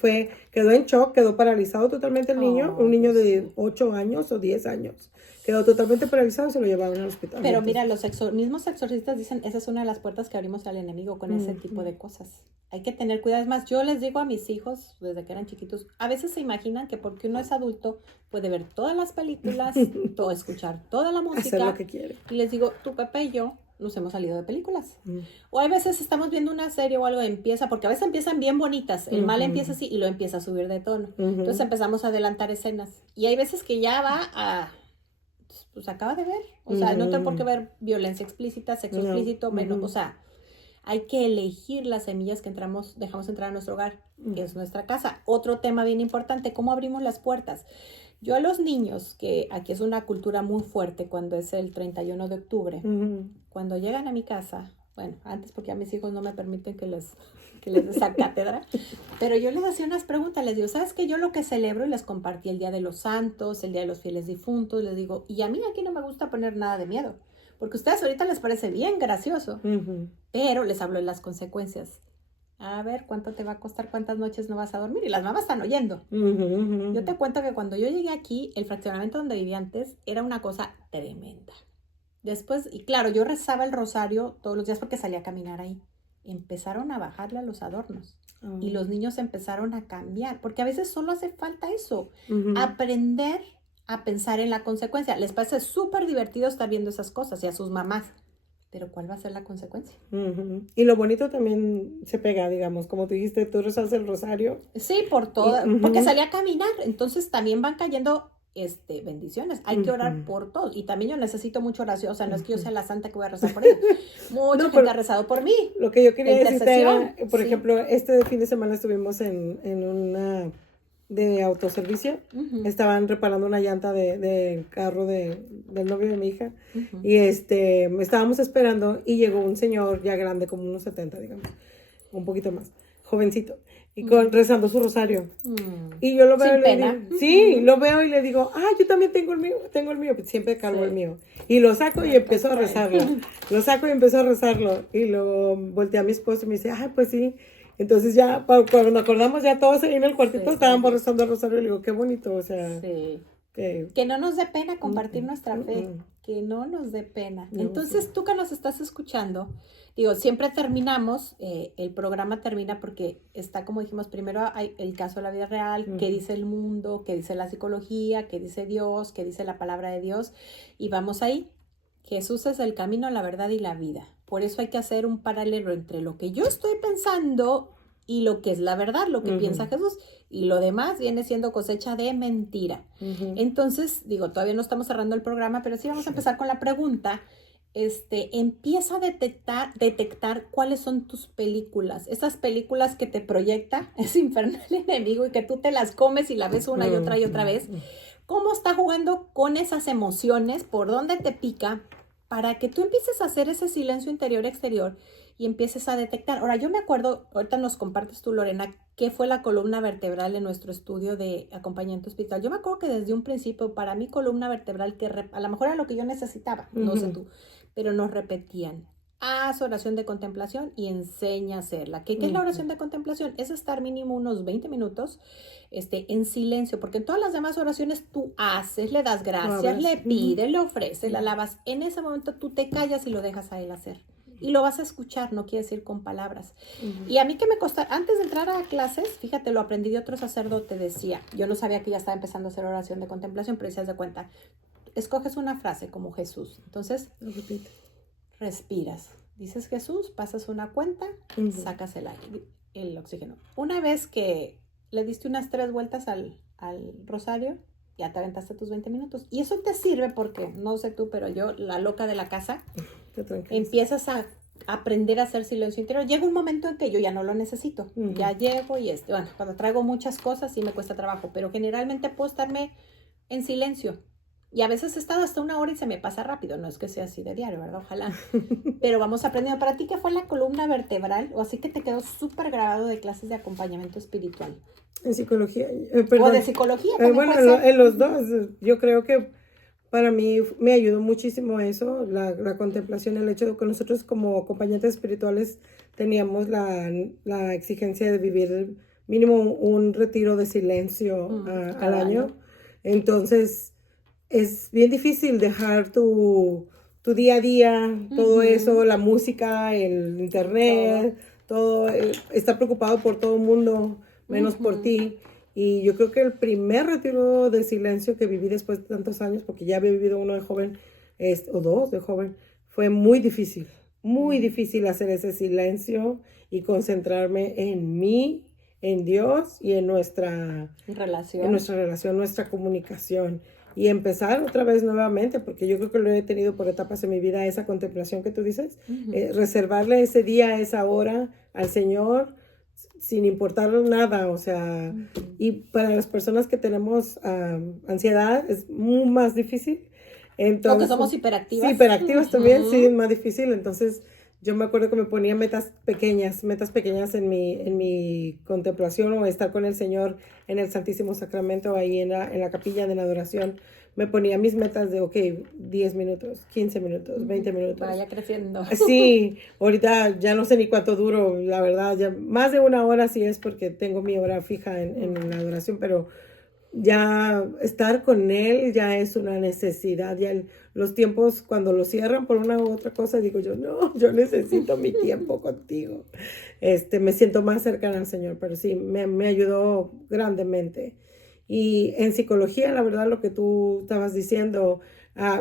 Quedó en shock, quedó paralizado totalmente el niño, un niño de 8 años o 10 años. Quedó totalmente paralizado y se lo llevaron al hospital. Pero mira, los mismos exorcistas dicen, esa es una de las puertas que abrimos al enemigo con ese tipo de cosas. Hay que tener cuidado. Es más, yo les digo a mis hijos, desde que eran chiquitos, a veces se imaginan que porque uno es adulto, puede ver todas las películas, escuchar toda la música. Hacer lo que quiere. Y les digo, tu Pepe y yo nos hemos salido de películas. O hay veces estamos viendo una serie o algo, porque a veces empiezan bien bonitas, el mal empieza así y lo empieza a subir de tono. Entonces empezamos a adelantar escenas. Y hay veces que ya va pues acaba de ver. O sea, no tengo por qué ver violencia explícita, sexo explícito, menos, o sea, hay que elegir las semillas que dejamos entrar a nuestro hogar, que es nuestra casa. Otro tema bien importante, ¿cómo abrimos las puertas? Yo a los niños, que aquí es una cultura muy fuerte cuando es el 31 de octubre, cuando llegan a mi casa, bueno, antes porque a mis hijos no me permiten que les dé esa cátedra, pero yo les hacía unas preguntas, les digo, ¿sabes qué? Yo lo que celebro y les compartí el Día de los Santos, el Día de los Fieles Difuntos, les digo, y a mí aquí no me gusta poner nada de miedo, porque a ustedes ahorita les parece bien gracioso, pero les hablo de las consecuencias. A ver, ¿cuánto te va a costar? ¿Cuántas noches no vas a dormir? Y las mamás están oyendo. Yo te cuento que cuando yo llegué aquí, el fraccionamiento donde vivía antes era una cosa tremenda. Después, y claro, yo rezaba el rosario todos los días porque salía a caminar ahí. Empezaron a bajarle a los adornos. Y los niños empezaron a cambiar. Porque a veces solo hace falta eso. Aprender a pensar en la consecuencia. Les parece súper divertido estar viendo esas cosas y a sus mamás. Pero ¿cuál va a ser la consecuencia? Y lo bonito también se pega, digamos, como tú dijiste, tú rezas el rosario. Sí, por todo, porque salí a caminar, entonces también van cayendo bendiciones. Hay que orar por todo. Y también yo necesito mucha oración, o sea, no es que yo sea la santa que voy a rezar por ellos. Mucha gente ha rezado por mí. Lo que yo quería decirte era, por ejemplo, este fin de semana estuvimos en una de autoservicio, estaban reparando una llanta del carro del novio de mi hija, y estábamos esperando, y llegó un señor ya grande, como unos 70, digamos, un poquito más, jovencito, y rezando su rosario, y yo lo veo y le digo, lo veo y le digo, yo también tengo el mío, siempre cargo el mío, y lo saco y empezó a rezarlo, y luego volteé a mi esposo y me dice, pues sí. Entonces ya, cuando nos acordamos, ya todos ahí en el cuartito estábamos rezando el rosario, y le digo, qué bonito, o sea. Sí. Que no nos dé pena compartir nuestra fe, que no nos dé pena. Entonces, tú que nos estás escuchando, digo, siempre terminamos, el programa termina porque está, como dijimos, primero hay el caso de la vida real, qué dice el mundo, qué dice la psicología, qué dice Dios, qué dice la palabra de Dios, y vamos ahí. Jesús es el camino, la verdad y la vida. Por eso hay que hacer un paralelo entre lo que yo estoy pensando y lo que es la verdad, lo que piensa Jesús. Y lo demás viene siendo cosecha de mentira. Entonces, digo, todavía no estamos cerrando el programa, pero sí vamos a empezar con la pregunta. empieza a detectar cuáles son tus películas, esas películas que te proyecta ese infernal enemigo y que tú te las comes y la ves una y otra vez. ¿Cómo está jugando con esas emociones? ¿Por dónde te pica? Para que tú empieces a hacer ese silencio interior-exterior y empieces a detectar. Ahora, yo me acuerdo, ahorita nos compartes tú, Lorena, qué fue la columna vertebral en nuestro estudio de acompañamiento espiritual. Yo me acuerdo que desde un principio, para mí, columna vertebral, que a lo mejor era lo que yo necesitaba, no sé tú, pero nos repetían: haz oración de contemplación y enseña a hacerla. ¿Qué es la oración de contemplación? Es estar mínimo unos 20 minutos en silencio, porque en todas las demás oraciones tú haces, le das gracias, le pides, le ofreces, le alabas. En ese momento tú te callas y lo dejas a él hacer. Y lo vas a escuchar, no quiere decir con palabras. Y a mí que me costó, antes de entrar a clases, fíjate, lo aprendí de otro sacerdote, decía, yo no sabía que ya estaba empezando a hacer oración de contemplación, pero se das de cuenta, escoges una frase como Jesús, entonces respiras, dices Jesús, pasas una cuenta, sacas el oxígeno. Una vez que le diste unas 3 vueltas al rosario, ya te aventaste tus 20 minutos. Y eso te sirve porque, no sé tú, pero yo, la loca de la casa, empiezas a aprender a hacer silencio interior. Llega un momento en que yo ya no lo necesito. Ya llego y bueno, cuando traigo muchas cosas sí me cuesta trabajo, pero generalmente puedo estarme en silencio. Y a veces he estado hasta 1 hora y se me pasa rápido. No es que sea así de diario, ¿verdad? Ojalá. Pero vamos aprendiendo. Para ti, ¿qué fue la columna vertebral? O así que te quedó súper grabado de clases de acompañamiento espiritual. En psicología. O de psicología. Bueno, en los dos. Yo creo que para mí me ayudó muchísimo eso, la contemplación, el hecho de que nosotros como acompañantes espirituales teníamos la exigencia de vivir mínimo un retiro de silencio al año. Entonces, es bien difícil dejar tu día a día, todo eso, la música, el internet, todo estar preocupado por todo el mundo, menos por ti. Y yo creo que el primer retiro de silencio que viví después de tantos años, porque ya había vivido uno de joven, o 2 de joven, fue muy difícil hacer ese silencio y concentrarme en mí, en Dios y en nuestra relación, nuestra comunicación. Y empezar otra vez nuevamente, porque yo creo que lo he tenido por etapas en mi vida, esa contemplación que tú dices, reservarle ese día, esa hora al Señor, sin importar nada, o sea, y para las personas que tenemos ansiedad es muy más difícil. Entonces, porque somos hiperactivas. Sí, hiperactivas también, sí, es más difícil. Entonces, yo me acuerdo que me ponía metas pequeñas en mi contemplación o estar con el Señor en el Santísimo Sacramento, ahí en la capilla de la adoración. Me ponía mis metas de, 10 minutos, 15 minutos, 20 minutos. Vaya creciendo. Sí, ahorita ya no sé ni cuánto duro, la verdad, ya más de 1 hora sí es porque tengo mi hora fija en la adoración, pero ya estar con él ya es una necesidad. Ya los tiempos cuando lo cierran por una u otra cosa, digo yo, no, yo necesito mi tiempo contigo. Me siento más cercana al Señor, pero sí, me ayudó grandemente. Y en psicología, la verdad, lo que tú estabas diciendo,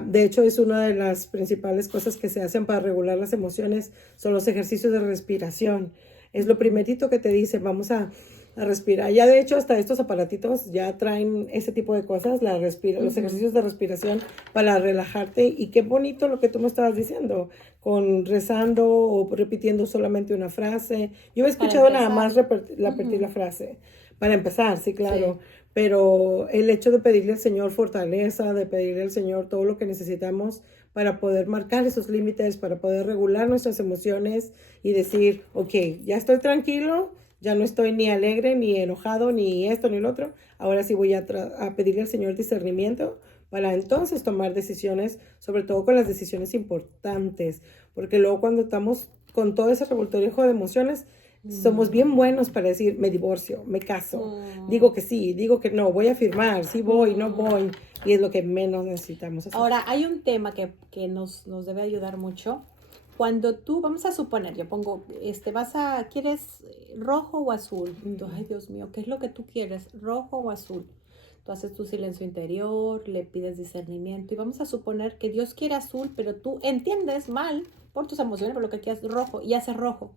de hecho es una de las principales cosas que se hacen para regular las emociones, son los ejercicios de respiración. Es lo primerito que te dice, vamos a respirar. Ya de hecho hasta estos aparatitos ya traen ese tipo de cosas, los ejercicios de respiración para relajarte. Y qué bonito lo que tú me estabas diciendo, con rezando o repitiendo solamente una frase. Yo he escuchado nada más repetir la frase. Para empezar, sí, claro. Sí. Pero el hecho de pedirle al Señor fortaleza, de pedirle al Señor todo lo que necesitamos para poder marcar esos límites, para poder regular nuestras emociones y decir, ya estoy tranquilo, ya no estoy ni alegre, ni enojado, ni esto, ni lo otro. Ahora sí voy a pedirle al Señor discernimiento para entonces tomar decisiones, sobre todo con las decisiones importantes. Porque luego cuando estamos con todo ese revoltorejo de emociones, somos bien buenos para decir, me divorcio, me caso, digo que sí, digo que no, voy a firmar, sí voy, no voy. Y es lo que menos necesitamos hacer. Ahora, hay un tema que nos debe ayudar mucho. Cuando tú, vamos a suponer, yo pongo, ¿quieres rojo o azul? Ay, Dios mío, ¿qué es lo que tú quieres? ¿Rojo o azul? Tú haces tu silencio interior, le pides discernimiento y vamos a suponer que Dios quiere azul, pero tú entiendes mal por tus emociones, por lo que quieres rojo y haces rojo.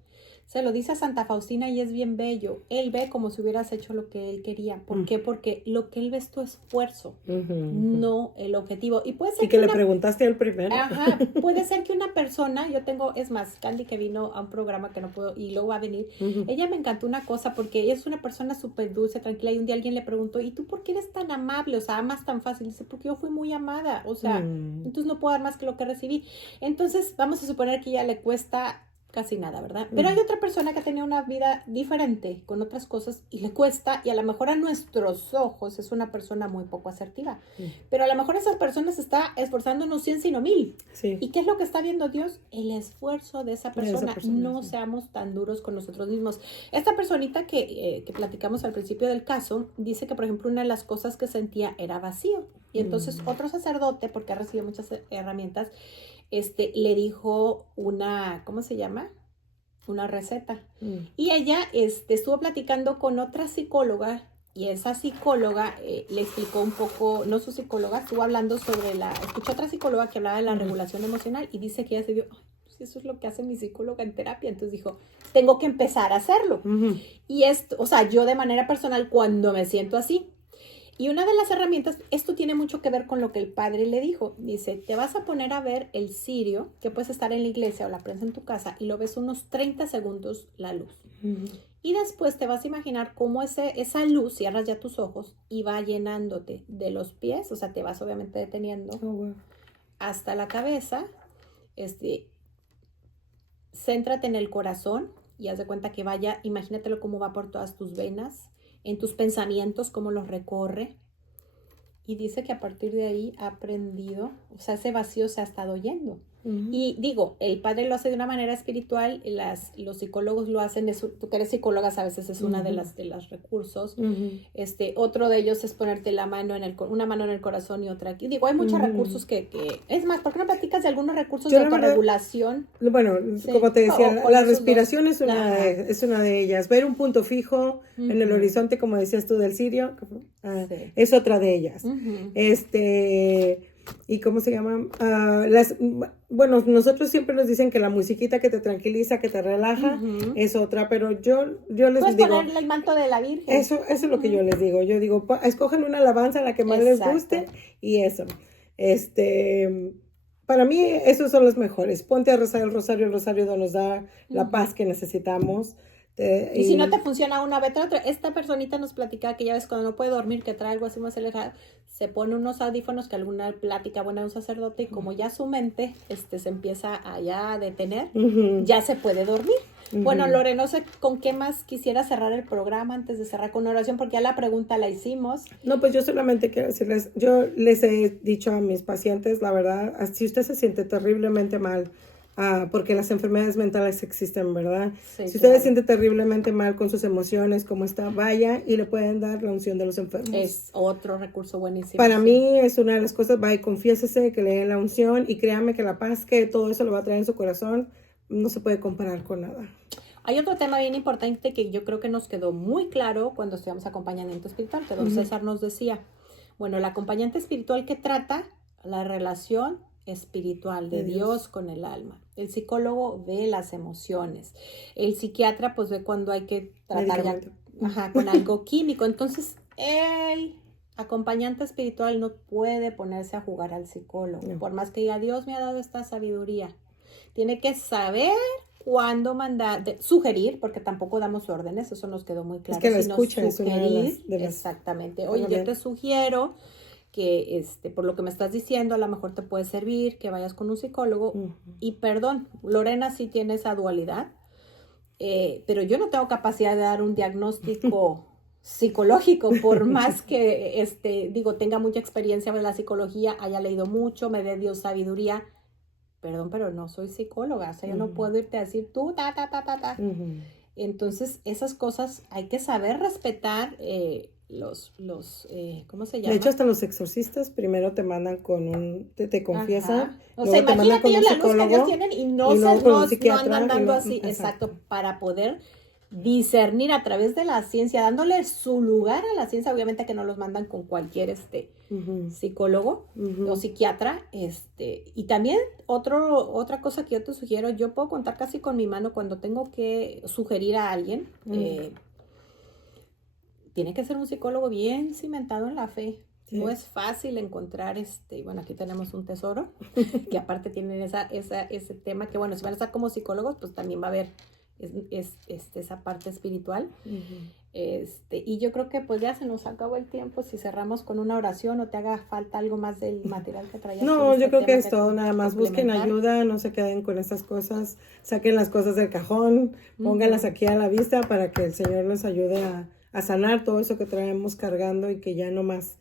Se lo dice a Santa Faustina y es bien bello. Él ve como si hubieras hecho lo que él quería. ¿Por qué? Porque lo que él ve es tu esfuerzo, no el objetivo. Y puede ser y que le preguntaste al primero. Ajá, puede ser que una persona, es más, Candy que vino a un programa que no puedo, y luego va a venir, ella me encantó una cosa porque ella es una persona súper dulce, tranquila, y un día alguien le preguntó, ¿y tú por qué eres tan amable? O sea, amas tan fácil. Dice, porque yo fui muy amada, o sea, entonces no puedo dar más que lo que recibí. Entonces, vamos a suponer que ella le cuesta casi nada, ¿verdad? Pero hay otra persona que tenía una vida diferente, con otras cosas, y le cuesta, y a lo mejor a nuestros ojos es una persona muy poco asertiva, pero a lo mejor esa persona se está esforzando no 100 sino 1000. Sí. ¿Y qué es lo que está viendo Dios? El esfuerzo de esa persona. No seamos tan duros con nosotros mismos. Esta personita que platicamos al principio del caso, dice que, por ejemplo, una de las cosas que sentía era vacío, y entonces otro sacerdote, porque ha recibido muchas herramientas, le dijo ¿cómo se llama? Una receta. Y ella estuvo platicando con otra psicóloga, y esa psicóloga le explicó un poco, no su psicóloga, estuvo hablando escuchó otra psicóloga que hablaba de la regulación emocional, y dice que ella se dio, pues eso es lo que hace mi psicóloga en terapia. Entonces dijo, tengo que empezar a hacerlo. Y esto, o sea, yo de manera personal, cuando me siento así, y una de las herramientas, esto tiene mucho que ver con lo que el padre le dijo. Dice, te vas a poner a ver el cirio, que puedes estar en la iglesia o la prensa en tu casa, y lo ves unos 30 segundos la luz. Y después te vas a imaginar cómo esa luz, cierras ya tus ojos, y va llenándote de los pies, o sea, te vas obviamente deteniendo, hasta la cabeza. Céntrate en el corazón, y haz de cuenta que imagínatelo cómo va por todas tus venas, en tus pensamientos, cómo los recorre. Y dice que a partir de ahí ha aprendido, o sea, ese vacío se ha estado yendo. Y digo, el padre lo hace de una manera espiritual, los psicólogos lo hacen, tú que eres psicóloga sabes, ese es una de los recursos. Otro de ellos es ponerte una mano en el corazón y otra aquí. Digo, hay muchos recursos que es más, ¿por qué no platicas de algunos recursos de autorregulación? Bueno, sí, como te decía, la respiración es una de ellas. Ver un punto fijo en el horizonte, como decías tú, del cirio, es otra de ellas. ¿Y cómo se llama? Bueno, nosotros siempre nos dicen que la musiquita que te tranquiliza, que te relaja, es otra, pero yo les digo... ponerle el manto de la Virgen. Eso es lo que yo les digo. Yo digo, escogen una alabanza, la que más les guste, y eso. Para mí, esos son los mejores. Ponte a rezar el rosario nos da la paz que necesitamos. Y si no te funciona una, vete a otra. Esta personita nos platicaba que ya ves cuando no puede dormir, que trae algo así más alejado, se pone unos audífonos, que alguna plática buena de un sacerdote, y como ya su mente se empieza a ya detener, ya se puede dormir. Bueno, Lore, no sé con qué más quisiera cerrar el programa antes de cerrar con oración, porque ya la pregunta la hicimos. No, pues yo solamente quiero decirles, yo les he dicho a mis pacientes, la verdad, si usted se siente terriblemente mal, porque las enfermedades mentales existen, ¿verdad? Sí, si usted se siente terriblemente mal con sus emociones, como está, vaya y le pueden dar la unción de los enfermos. Es otro recurso buenísimo. Para mí es una de las cosas, vaya y confiésese, que le den la unción, y créame que la paz que todo eso lo va a traer en su corazón no se puede comparar con nada. Hay otro tema bien importante que yo creo que nos quedó muy claro cuando estudiamos acompañamiento espiritual, que don César nos decía. Bueno, el acompañante espiritual que trata la relación espiritual de Dios con el alma. El psicólogo ve las emociones. El psiquiatra pues ve cuando hay que tratar con algo químico. Entonces, el acompañante espiritual no puede ponerse a jugar al psicólogo. No. Por más que diga, Dios me ha dado esta sabiduría. Tiene que saber cuándo mandar, sugerir, porque tampoco damos órdenes, eso nos quedó muy claro. Es que la escucha es una de las... Exactamente. Oye, yo te sugiero que por lo que me estás diciendo, a lo mejor te puede servir que vayas con un psicólogo. Y perdón, Lorena sí tiene esa dualidad, pero yo no tengo capacidad de dar un diagnóstico psicológico, por más que tenga mucha experiencia en la psicología, haya leído mucho, me dé Dios sabiduría. Perdón, pero no soy psicóloga, o sea, yo no puedo irte a decir tú, ta. Entonces, esas cosas hay que saber respetar. ¿Cómo se llama? De hecho, hasta los exorcistas primero te mandan te confiesan. O sea, imagínate ellos la luz que ellos tienen y no andan dando así, exacto, para poder discernir a través de la ciencia, dándole su lugar a la ciencia, obviamente que no los mandan con cualquier psicólogo o psiquiatra, y también otra cosa que yo te sugiero, yo puedo contar casi con mi mano cuando tengo que sugerir a alguien, tiene que ser un psicólogo bien cimentado en la fe. Sí. No es fácil encontrar, bueno, aquí tenemos un tesoro, que aparte tienen ese tema que, bueno, si van a estar como psicólogos, pues también va a haber esa parte espiritual. Y yo creo que pues ya se nos acabó el tiempo. Si cerramos con una oración o te haga falta algo más del material que traías. No, yo creo que es todo, nada más busquen ayuda, no se queden con esas cosas, saquen las cosas del cajón, pónganlas aquí a la vista para que el Señor les ayude a sanar todo eso que traemos cargando y que ya no más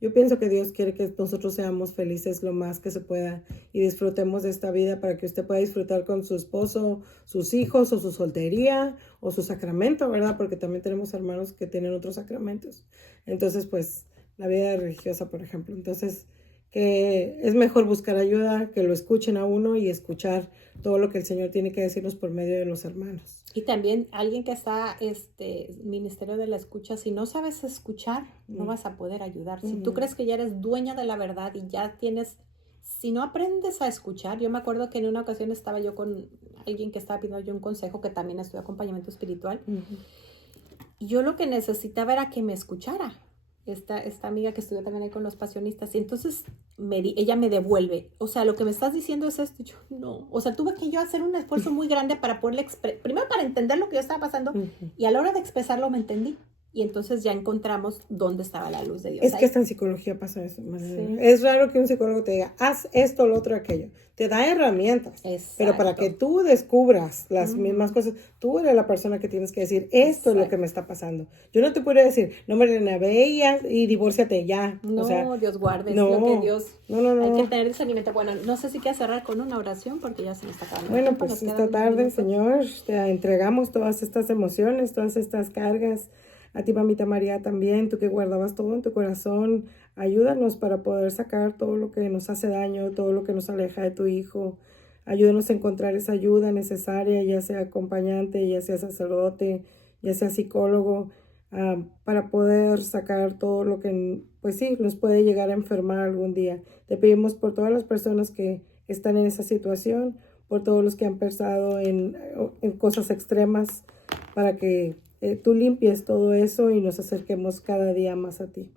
yo pienso que Dios quiere que nosotros seamos felices lo más que se pueda y disfrutemos de esta vida para que usted pueda disfrutar con su esposo, sus hijos o su soltería o su sacramento, ¿verdad? Porque también tenemos hermanos que tienen otros sacramentos. Entonces, pues, la vida religiosa, por ejemplo. Entonces, que es mejor buscar ayuda, que lo escuchen a uno y escuchar todo lo que el Señor tiene que decirnos por medio de los hermanos. Y también alguien que está, ministerio de la escucha, si no sabes escuchar, no vas a poder ayudar. Si tú crees que ya eres dueña de la verdad y ya tienes, si no aprendes a escuchar, yo me acuerdo que en una ocasión estaba yo con alguien que estaba pidiendo yo un consejo, que también estudia acompañamiento espiritual, y yo lo que necesitaba era que me escuchara. Esta amiga que estudió también ahí con los pasionistas, y entonces ella me devuelve, o sea, lo que me estás diciendo es esto, y yo, no, o sea, tuve que yo hacer un esfuerzo muy grande para poderle primero para entender lo que yo estaba pasando, y a la hora de expresarlo me entendí, y entonces ya encontramos dónde estaba la luz de Dios. Es que hasta en psicología pasa eso. Sí. Es raro que un psicólogo te diga, haz esto, lo otro, aquello. Te da herramientas. Exacto. Pero para que tú descubras las mismas cosas, tú eres la persona que tienes que decir, esto es lo que me está pasando. Yo no te puedo decir, no me renavé y divórciate ya. No, o sea, Dios guarde, no, es lo que Dios... No. Hay que tener discernimiento. Bueno, no sé si quieres cerrar con una oración porque ya se nos está acabando. Bueno, pues esta tarde, Señor, te entregamos todas estas emociones, todas estas cargas. A ti, mamita María, también, tú que guardabas todo en tu corazón, ayúdanos para poder sacar todo lo que nos hace daño, todo lo que nos aleja de tu Hijo. Ayúdanos a encontrar esa ayuda necesaria, ya sea acompañante, ya sea sacerdote, ya sea psicólogo, para poder sacar todo lo que, pues sí, nos puede llegar a enfermar algún día. Te pedimos por todas las personas que están en esa situación, por todos los que han pensado en cosas extremas, para que tú limpies todo eso y nos acerquemos cada día más a ti.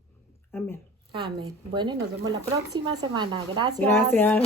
Amén. Amén. Bueno, y nos vemos la próxima semana. Gracias. Gracias.